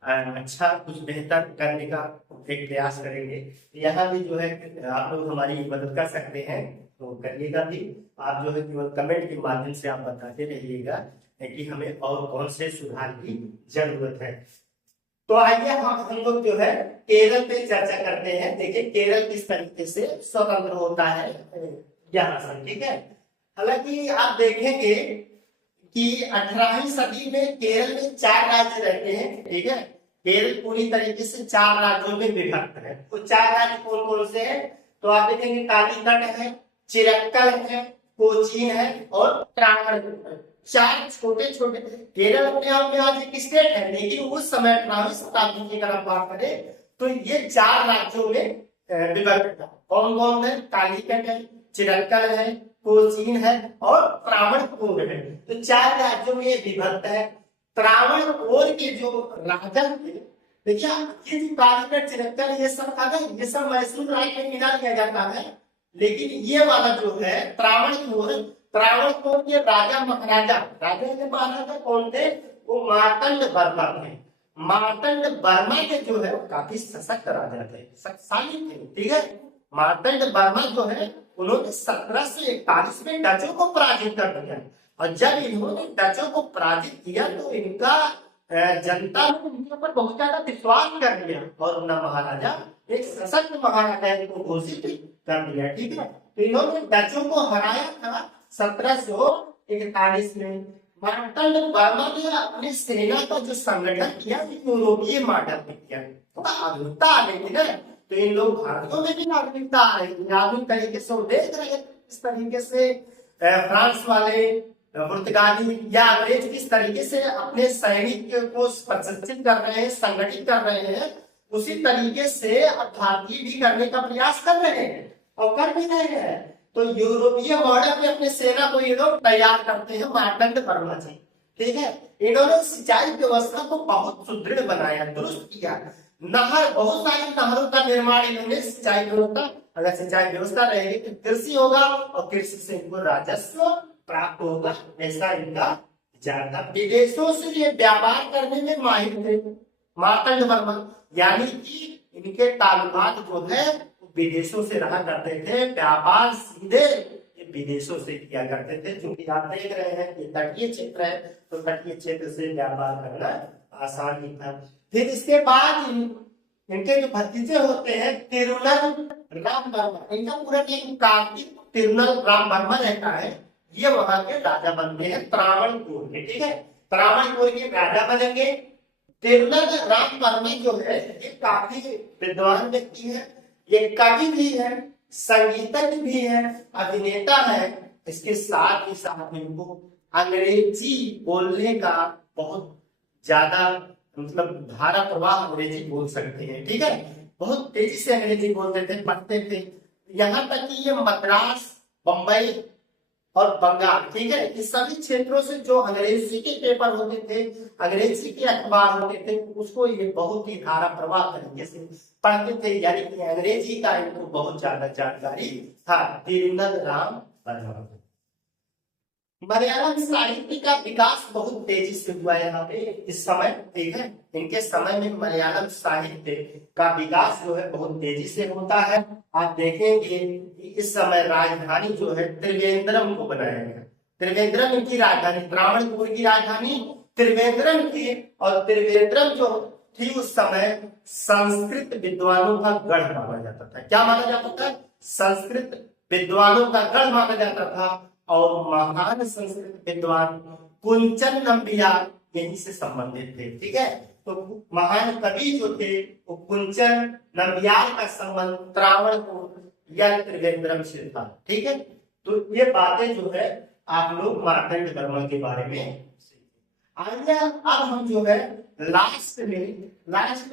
अच्छा कुछ बेहतर करने का एक प्रयास करेंगे। यहाँ भी जो है आप लोग हमारी मदद कर सकते हैं, तो करिएगा भी। आप जो है केवल कमेंट के माध्यम से आप बताते रहिएगा कि हमें और कौन से सुधार की जरूरत है। तो आइए हम लोग जो है केरल पे चर्चा करते हैं। देखिए केरल किस तरीके से स्वतंत्र होता है यहाँ से। ठीक है, हालांकि आप देखेंगे कि 18वीं सदी में केरल में 4 राज्य रहते हैं। ठीक है, केरल पूरी तरीके से 4 राज्यों में विभक्त है। तो 4 राज्य कौन कौन से हैं? तो आप देखेंगे कालीकट है, चिरक्कल है, कोचीन है और त्रावणकोर। 4 छोटे छोटे। केरल अपने आप में आज एक स्टेट है, लेकिन उस समय 18वीं शताब्दी की अगर आप बात करें तो ये 4 राज्यों में विभक्त था। कौन कौन है? कालीकट है, चिरक्कल है, कोचीन है और त्रावणकोर है। तो 4 राज्यों में विभक्त है। त्रावणकोर के जो राजा थे, देखिए ये जो कालीकट, चिरक्कल ये सब था, ये सब मैसूर राज्य में मिला दिया जाता है। लेकिन ये वाला जो है त्रावणकोर, त्रावणकोर के राजा महाराजा कौन थे? वो मार्तंड वर्मा थे। मार्तंड वर्मा के जो है काफी सशक्त राजा थे, शक्तिशाली थे। ठीक है, मार्तंड वर्मा जो है उन्होंने 1741 में डचों को पराजित कर दिया। और जब इन्होंने डचों को पराजित किया तो इनका जनता ने इनके ऊपर बहुत ज्यादा विश्वास कर लिया और उनका महाराजा एक सशक्त महाराजा इनको घोषित कर दिया। ठीक है, तो इन्होंने डचों को हराया था 1741 में। मार्तंड वर्मा ने अपनी सेना का जो संगठन किया यूरोपीय मॉडल में किया, थोड़ा आधुनिकता आ गई है। तो इन लोग भारतीयों में भी नागरिकता आ रही है, आधुनिक तरीके से वो देख रहे हैं इस तरीके से फ्रांस वाले, पुर्तगाली या अंग्रेज किस तरीके से अपने सैनिक को प्रशिक्षित कर रहे हैं, संगठित कर रहे हैं, उसी तरीके से अब भारतीय भी करने का प्रयास कर रहे हैं और कर भी रहे हैं। तो यूरोपीय मॉडल में अपने सेना को ये लोग तैयार करते हैं मार्तंड वर्मा जी। ठीक है, इन्होंने सिंचाई व्यवस्था को बहुत सुदृढ़ बनाया, दुरुस्त किया। नहर, बहुत सारी नहरों का निर्माण इन्होंने सिंचाई व्यवस्था अगर सिंचाई व्यवस्था रहेगी तो कृषि होगा और कृषि से इनको राजस्व प्राप्त होगा, ऐसा इनका विचार था। विदेशों से ये व्यापार करने में माहिर थे मार्तंड वर्मा, यानी कि इनके ताल्लुकात जो है विदेशों से रहा करते थे, व्यापार सीधे विदेशों से किया करते थे। क्योंकि आप देख रहे हैं कि तटीय क्षेत्र है, तो तटीय क्षेत्र से व्यापार करना आसान ही था। फिर इसके बाद इनके जो भतीजे होते हैं तिरुनल राम वर्मा, इनका पूरा नाम कार्तिक तिरुनल राम वर्मा रहता है, ये वहां के राजा बनते हैं त्रावणकोर के, ठीक है, त्रावणकोर के राजा बनेंगे। तिरुनल राम वर्मा जो है ये काफी विद्वान व्यक्ति है, ये कवि भी है, संगीतज्ञ भी है, अभिनेता है। इसके साथ ही साथ इनको अंग्रेजी बोलने का बहुत ज्यादा मतलब धारा प्रवाह अंग्रेजी बोल सकते हैं, ठीक है, बहुत तेजी से अंग्रेजी बोलते थे, पढ़ते थे। यहाँ तक कि ये मद्रास, बंबई और बंगाल, ठीक है, इस सभी क्षेत्रों से जो अंग्रेजी के पेपर होते थे, अंग्रेजी के अखबार होते थे, उसको ये बहुत ही धारा प्रवाह तरीके से पढ़ते थे, यानी कि अंग्रेजी का इनको बहुत ज्यादा जानकारी था। तिरुनल राम वर्मा। मलयालम साहित्य का विकास बहुत तेजी से हुआ यहाँ पे इस समय, ठीक है, इनके समय में मलयालम साहित्य का विकास जो है बहुत तेजी से होता है। आप देखेंगे कि इस समय राजधानी जो है त्रिवेंद्रम को बनाया गया, त्रिवेंद्रम इनकी राजधानी, त्रावणकोर की राजधानी त्रिवेंद्रम थी, और त्रिवेंद्रम जो थी उस समय संस्कृत विद्वानों का गढ़ माना जाता था। क्या माना जाता था? संस्कृत विद्वानों का गढ़ माना जाता था, और महान संस्कृत विद्वान कुंचन नंबियार यहीं से संबंधित थे, ठीक है। तो महान कवि जो थे वो कुंचन नंबियार का संबंध त्रावणकोर या त्रिवेंद्रम से था, ठीक है। तो ये बातें जो है आप लोग मार्तंड वर्मा के बारे में। आइए अब हम जो है लास्ट में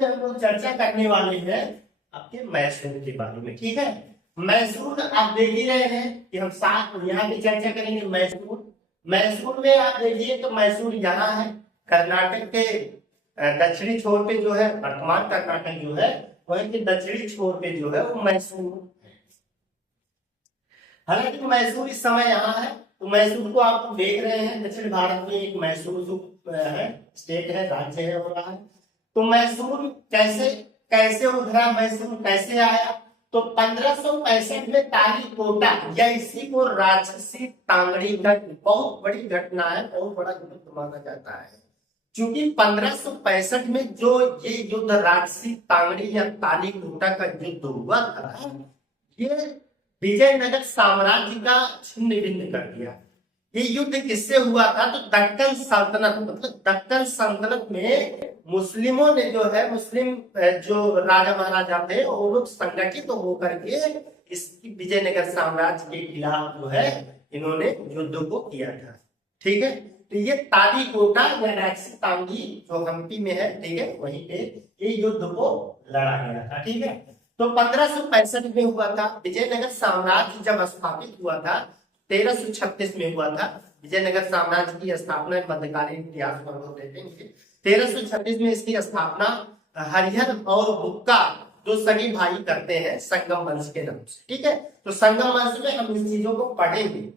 हम लोग चर्चा करने वाले हैं आपके मैसूर के बारे में, ठीक है। मैसूर आप देख ही रहे हैं कि हम साथ यहाँ पे चर्चा करेंगे। मैसूर में आप देखिए तो मैसूर यहाँ है, कर्नाटक के दक्षिणी छोर पे जो है, वर्तमान कर्नाटक जो है वहीं के दक्षिणी छोर पे जो है वो मैसूर है। हालांकि मैसूर इस समय यहाँ है, तो मैसूर को आप देख रहे हैं दक्षिण भारत में एक मैसूर जो है स्टेट है, राज्य है हो रहा है। तो मैसूर कैसे उभरा, मैसूर कैसे आया? तो 1565 में तालीकोटा या इसी को राजसी तांगड़ी का बहुत बड़ी घटना है, बहुत बड़ा युद्ध माना जाता है। क्योंकि 1565 में जो ये युद्ध राजसी तांगड़ी या तालीकोटा का युद्ध हुआ था, ये विजयनगर साम्राज्य का छिन्न भिन्न कर दिया। ये युद्ध किससे हुआ था? तो दक्कन सल्तनत, मतलब दक्कन सल्तनत में मुस्लिमों ने जो है, मुस्लिम जो राजा महाराजा थे वो लोग संगठित होकर के इसकी विजयनगर साम्राज्य के खिलाफ जो है इन्होंने युद्ध को किया था, ठीक है। तो ये तालीकोटा या राजसी तांगी जो हम्पी में है, ठीक है, वहीं पे ये युद्ध को लड़ा गया था, ठीक है। तो 1565 में हुआ था। विजयनगर साम्राज्य जब स्थापित हुआ था 1336 में हुआ था। विजयनगर साम्राज्य की स्थापना मध्यकालीन इतिहास पर होते थे। 1336 में इसकी स्थापना हरिहर और बुक्का जो सभी भाई करते हैं संगम वंश के नाम से, ठीक है। तो संगम वंश में हम इन चीजों को पढ़ेंगे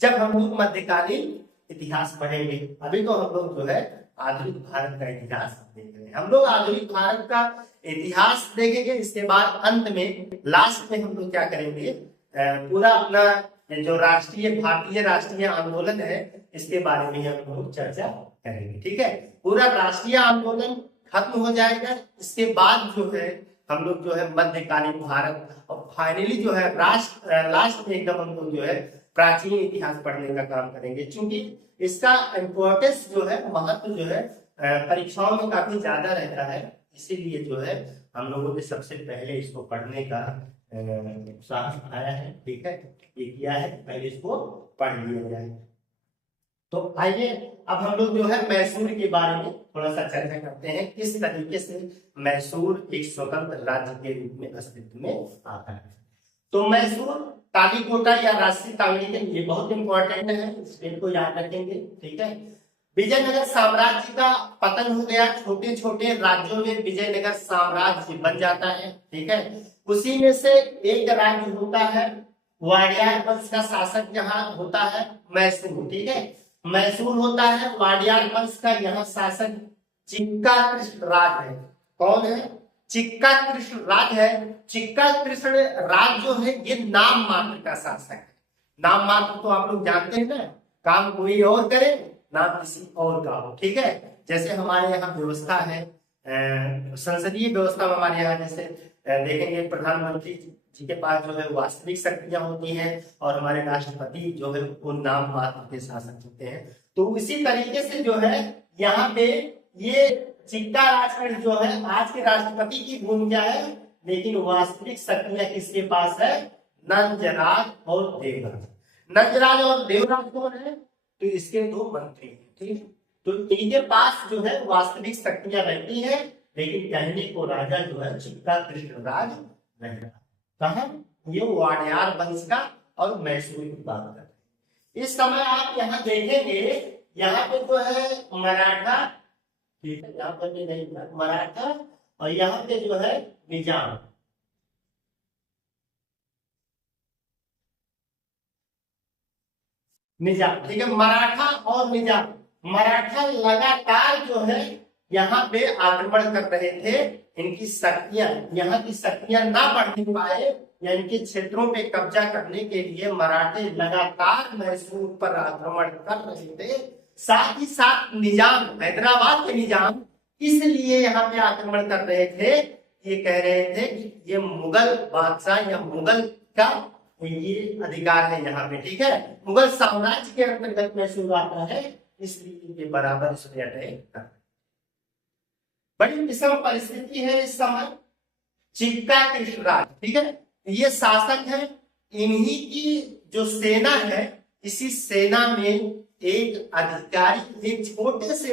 जब हम लोग मध्यकालीन इतिहास पढ़ेंगे। अभी तो हम लोग जो है आधुनिक भारत का इतिहास देख रहे हैं। हम लोग आधुनिक भारत का इतिहास देखेंगे, इसके बाद अंत में लास्ट में हम लोग क्या करेंगे, पूरा अपना जो भारतीय राष्ट्रीय आंदोलन है इसके बारे में हम लोग चर्चा करेंगे, ठीक है। पूरा राष्ट्रीय आंदोलन खत्म हो जाएगा, इसके बाद जो है हम लोग जो है मध्यकालीन भारत, और फाइनली जो है लास्ट में एकदम हम लोग जो है प्राचीन इतिहास पढ़ने का काम करेंगे। क्योंकि इसका इम्पोर्टेंस जो है, महत्व जो है परीक्षाओं में काफी ज्यादा रहता है, इसीलिए जो है हम लोगों ने सबसे पहले इसको पढ़ने का उत्साह आया है, ठीक है, ये किया है, पहले इसको पढ़ लिया जाए। तो आइए अब हम लोग जो है मैसूर के बारे में थोड़ा सा चर्चा करते हैं, किस तरीके से मैसूर एक स्वतंत्र राज्य के रूप में अस्तित्व में आता है। तो मैसूर तालीकोटा या राजसी तांगड़ी के लिए बहुत इंपॉर्टेंट है, स्टेट को याद रखेंगे, ठीक है। विजयनगर साम्राज्य का पतन हो गया, छोटे छोटे राज्यों में विजयनगर साम्राज्य बन जाता है, ठीक है। उसी में से एक राज्य होता है वाडियार वंश का शासक यहाँ होता है मैसूर, ठीक है, मैसूर होता है वाडियार वंश का यहाँ शासक चिक्का कृष्ण राज है। कौन है? चिक्का कृष्ण राज है। चिक्का कृष्ण राज जो है ये नाम मात्र का शासक है। नाम मात्र तो आप लोग जानते हैं ना, काम कोई और करे नाम किसी और का हो, ठीक है। जैसे हमारे यहाँ व्यवस्था है, संसदीय व्यवस्था में हमारे यहाँ जैसे देखेंगे प्रधानमंत्री जी के पास जो है वास्तविक शक्तियां होती हैं और हमारे राष्ट्रपति जो है वो नाम मात्र के शासक होते हैं। तो इसी तरीके से जो है यहाँ पे ये चिक्का राजगढ़ जो है आज के राष्ट्रपति की भूमिका है, लेकिन वास्तविक शक्तियां किसके पास है? नंजराज और देवराज। नंजराज और देवराज कौन है? तो इसके दो मंत्री हैं, ठीक। तो इनके पास जो है वास्तविक शक्तियां रहती हैं, लेकिन कहने को राजा जो है चिक्का कृष्ण राज नहीं रहा। कहा? ये वाडियार वंश का और मैसूर की बात कर रहे। इस समय आप यहाँ देखेंगे, यहाँ पे जो है मराठा, ठीक है, यहाँ पर भी नहीं मराठा, और यहाँ पे जो है निजाम। निजाम, ठीक है, मराठा और निजाम। मराठा लगातार जो है यहाँ पे आक्रमण कर रहे थे। इनकी शक्तियां, यहाँ की शक्तियां ना बढ़ने पाए या इनके क्षेत्रों पे कब्जा करने के लिए मराठे लगातार मैसूर पर आक्रमण कर रहे थे। साथ ही साथ निजाम, हैदराबाद के निजाम इसलिए यहाँ पे आक्रमण कर रहे थे, ये कह रहे थे कि ये मुगल बादशाह या मुगल का ये अधिकार है यहाँ पे, ठीक है, मुगल साम्राज्य के अंतर्गत मैसूर आता है, इसलिए के बराबर इसमें अटैक कर। बड़ी विषम परिस्थिति है इस समय। चिक्का कृष्ण राज, ठीक है, ये शासक है। इन्हीं की जो सेना है, इसी सेना में एक अधिकारी, एक छोटे से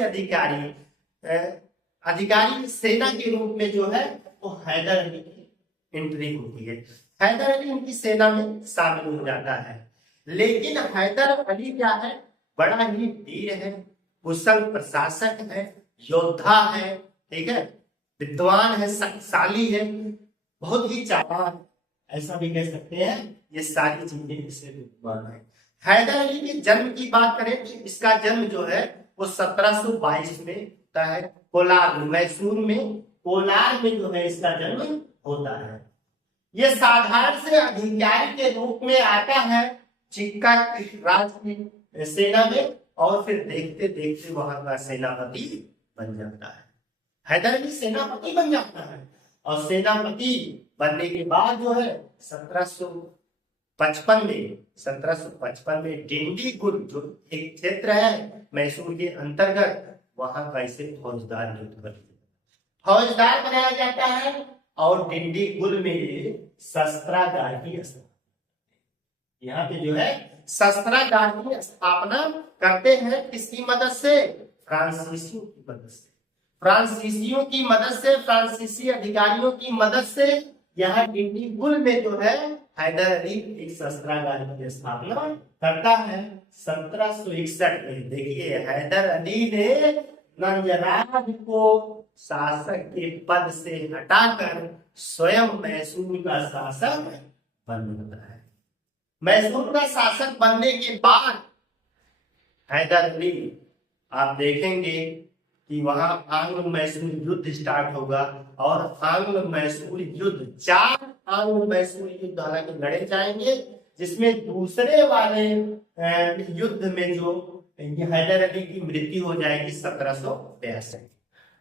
अधिकारी सेना के रूप में जो है वो हैदर अली की एंट्री होती है। हैदर अली उनकी सेना में शामिल हो जाता है। लेकिन हैदर अली क्या है? बड़ा ही वीर है, कुशल प्रशासक है, योद्धा है, ठीक है, विद्वान है, शक्तिशाली है, बहुत ही चालाक, ऐसा भी कह सकते हैं। ये सारी चीजें इससे विद्वान है। हैदर अली के जन्म की बात करें तो इसका जन्म जो है वो 1722 में होता है, कोलार, मैसूर में, कोलार में जो है इसका जन्म होता है। ये साधारण से अधिकारी के रूप में आता है चिक्का कृष्ण राज की सेना में, और फिर देखते देखते वहां का सेनापति बन जाता है। हैदर अली सेनापति बन जाता है, और सेनापति बनने के बाद जो है 1755 में डिंडीगुल जो एक क्षेत्र है मैसूर के अंतर्गत, वहां का इसे फौजदार नियुक्त कर दिया, फौजदार बनाया जाता है। और डिंडीगुल में शस्त्रागार की स्थापना, यहाँ पे जो है शस्त्रागार की स्थापना करते हैं। किसकी मदद से? फ्रांसीसियों की मदद से। फ्रांसीसियों की मदद से, फ्रांसीसी अधिकारियों की मदद से यहाँ डिंडीगुल में जो है हैदर अली एक शस्त्रागार की स्थापना करता है 1761 में। देखिए, हैदर अली ने नंजराज को शासक के पद से हटाकर स्वयं मैसूर का शासक बन जाता है। मैसूर का शासक बनने के बाद हैदर अली, आप देखेंगे कि वहां आंग्ल मैसूर युद्ध स्टार्ट होगा, और आंग्ल मैसूर युद्ध, 4 आंग्ल मैसूर युद्ध हालांकि लड़े जाएंगे, जिसमें दूसरे वाले युद्ध में जो हैदर अली की मृत्यु हो जाएगी 1782।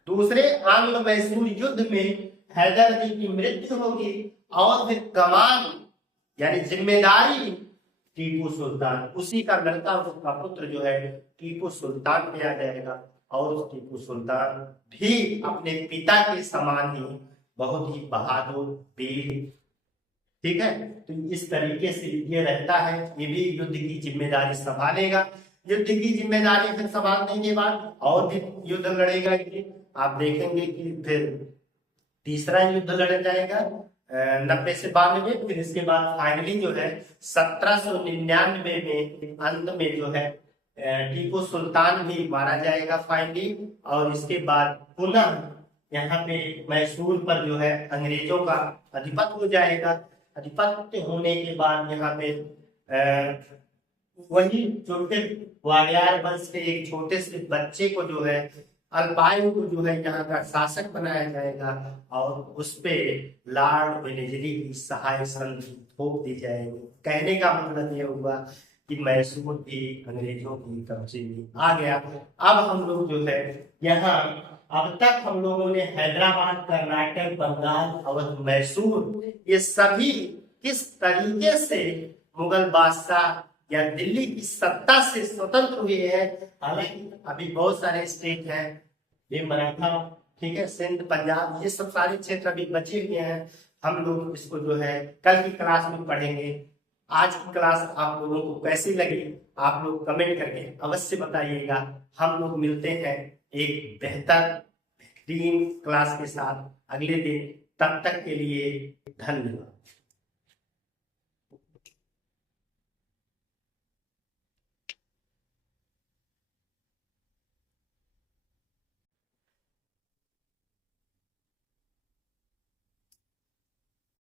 दूसरे आंग्ल मैसूर युद्ध में हैदर अली की मृत्यु होगी, और फिर कमान यानी जिम्मेदारी टीपू सुल्तान, उसी का लड़का, उसका पुत्र जो है टीपू सुल्तान पे आ जाएगा। और टीपू सुल्तान भी अपने पिता के समान ही बहुत ही बहादुर वीर, ठीक है। तो इस तरीके से ये रहता है, ये भी युद्ध की जिम्मेदारी संभालेगा। युद्ध की जिम्मेदारी फिर संभालने के बाद और भी युद्ध लड़ेगा। आप देखेंगे कि फिर तीसरा युद्ध लड़ा जाएगा 90 से 92, फिर इसके बाद फाइनली जो है 1799 में अंत में जो है टीपू सुल्तान भी मारा जाएगा फाइनली। और इसके बाद पुनः यहाँ पे मैसूर पर जो है अंग्रेजों का अधिपत्य हो जाएगा। अधिपत्य होने के बाद यहाँ पे वही छोटे वाडियार वंश के एक छोटे से बच्चे को जो है अल्पायु को जो है यहाँ का शासक बनाया जाएगा और उस पे लॉर्ड वेलेस्ली की सहाय संधि थोप दी जाएगी। कहने का मतलब ये हुआ कि मैसूर भी अंग्रेजों की कब्जे में आ गया। अब हम लोग जो है यहाँ अब तक हम लोगों ने हैदराबाद, कर्नाटक, बंगाल, अवध, मैसूर ये सभी किस तरीके से मुगल बादशाह या दिल्ली की सत्ता से स्वतंत्र हुए हैं। हालांकि अभी बहुत सारे स्टेट हैं, ये मराठा, ठीक है, सिंध, पंजाब, ये सब सारे क्षेत्र अभी बचे हुए हैं। हम लोग इसको जो है कल की क्लास में पढ़ेंगे। आज की क्लास आप लोगों को कैसी लगी आप लोग कमेंट करके अवश्य बताइएगा। हम लोग मिलते हैं एक बेहतरीन क्लास के साथ अगले दिन। तब तक के लिए धन्यवाद।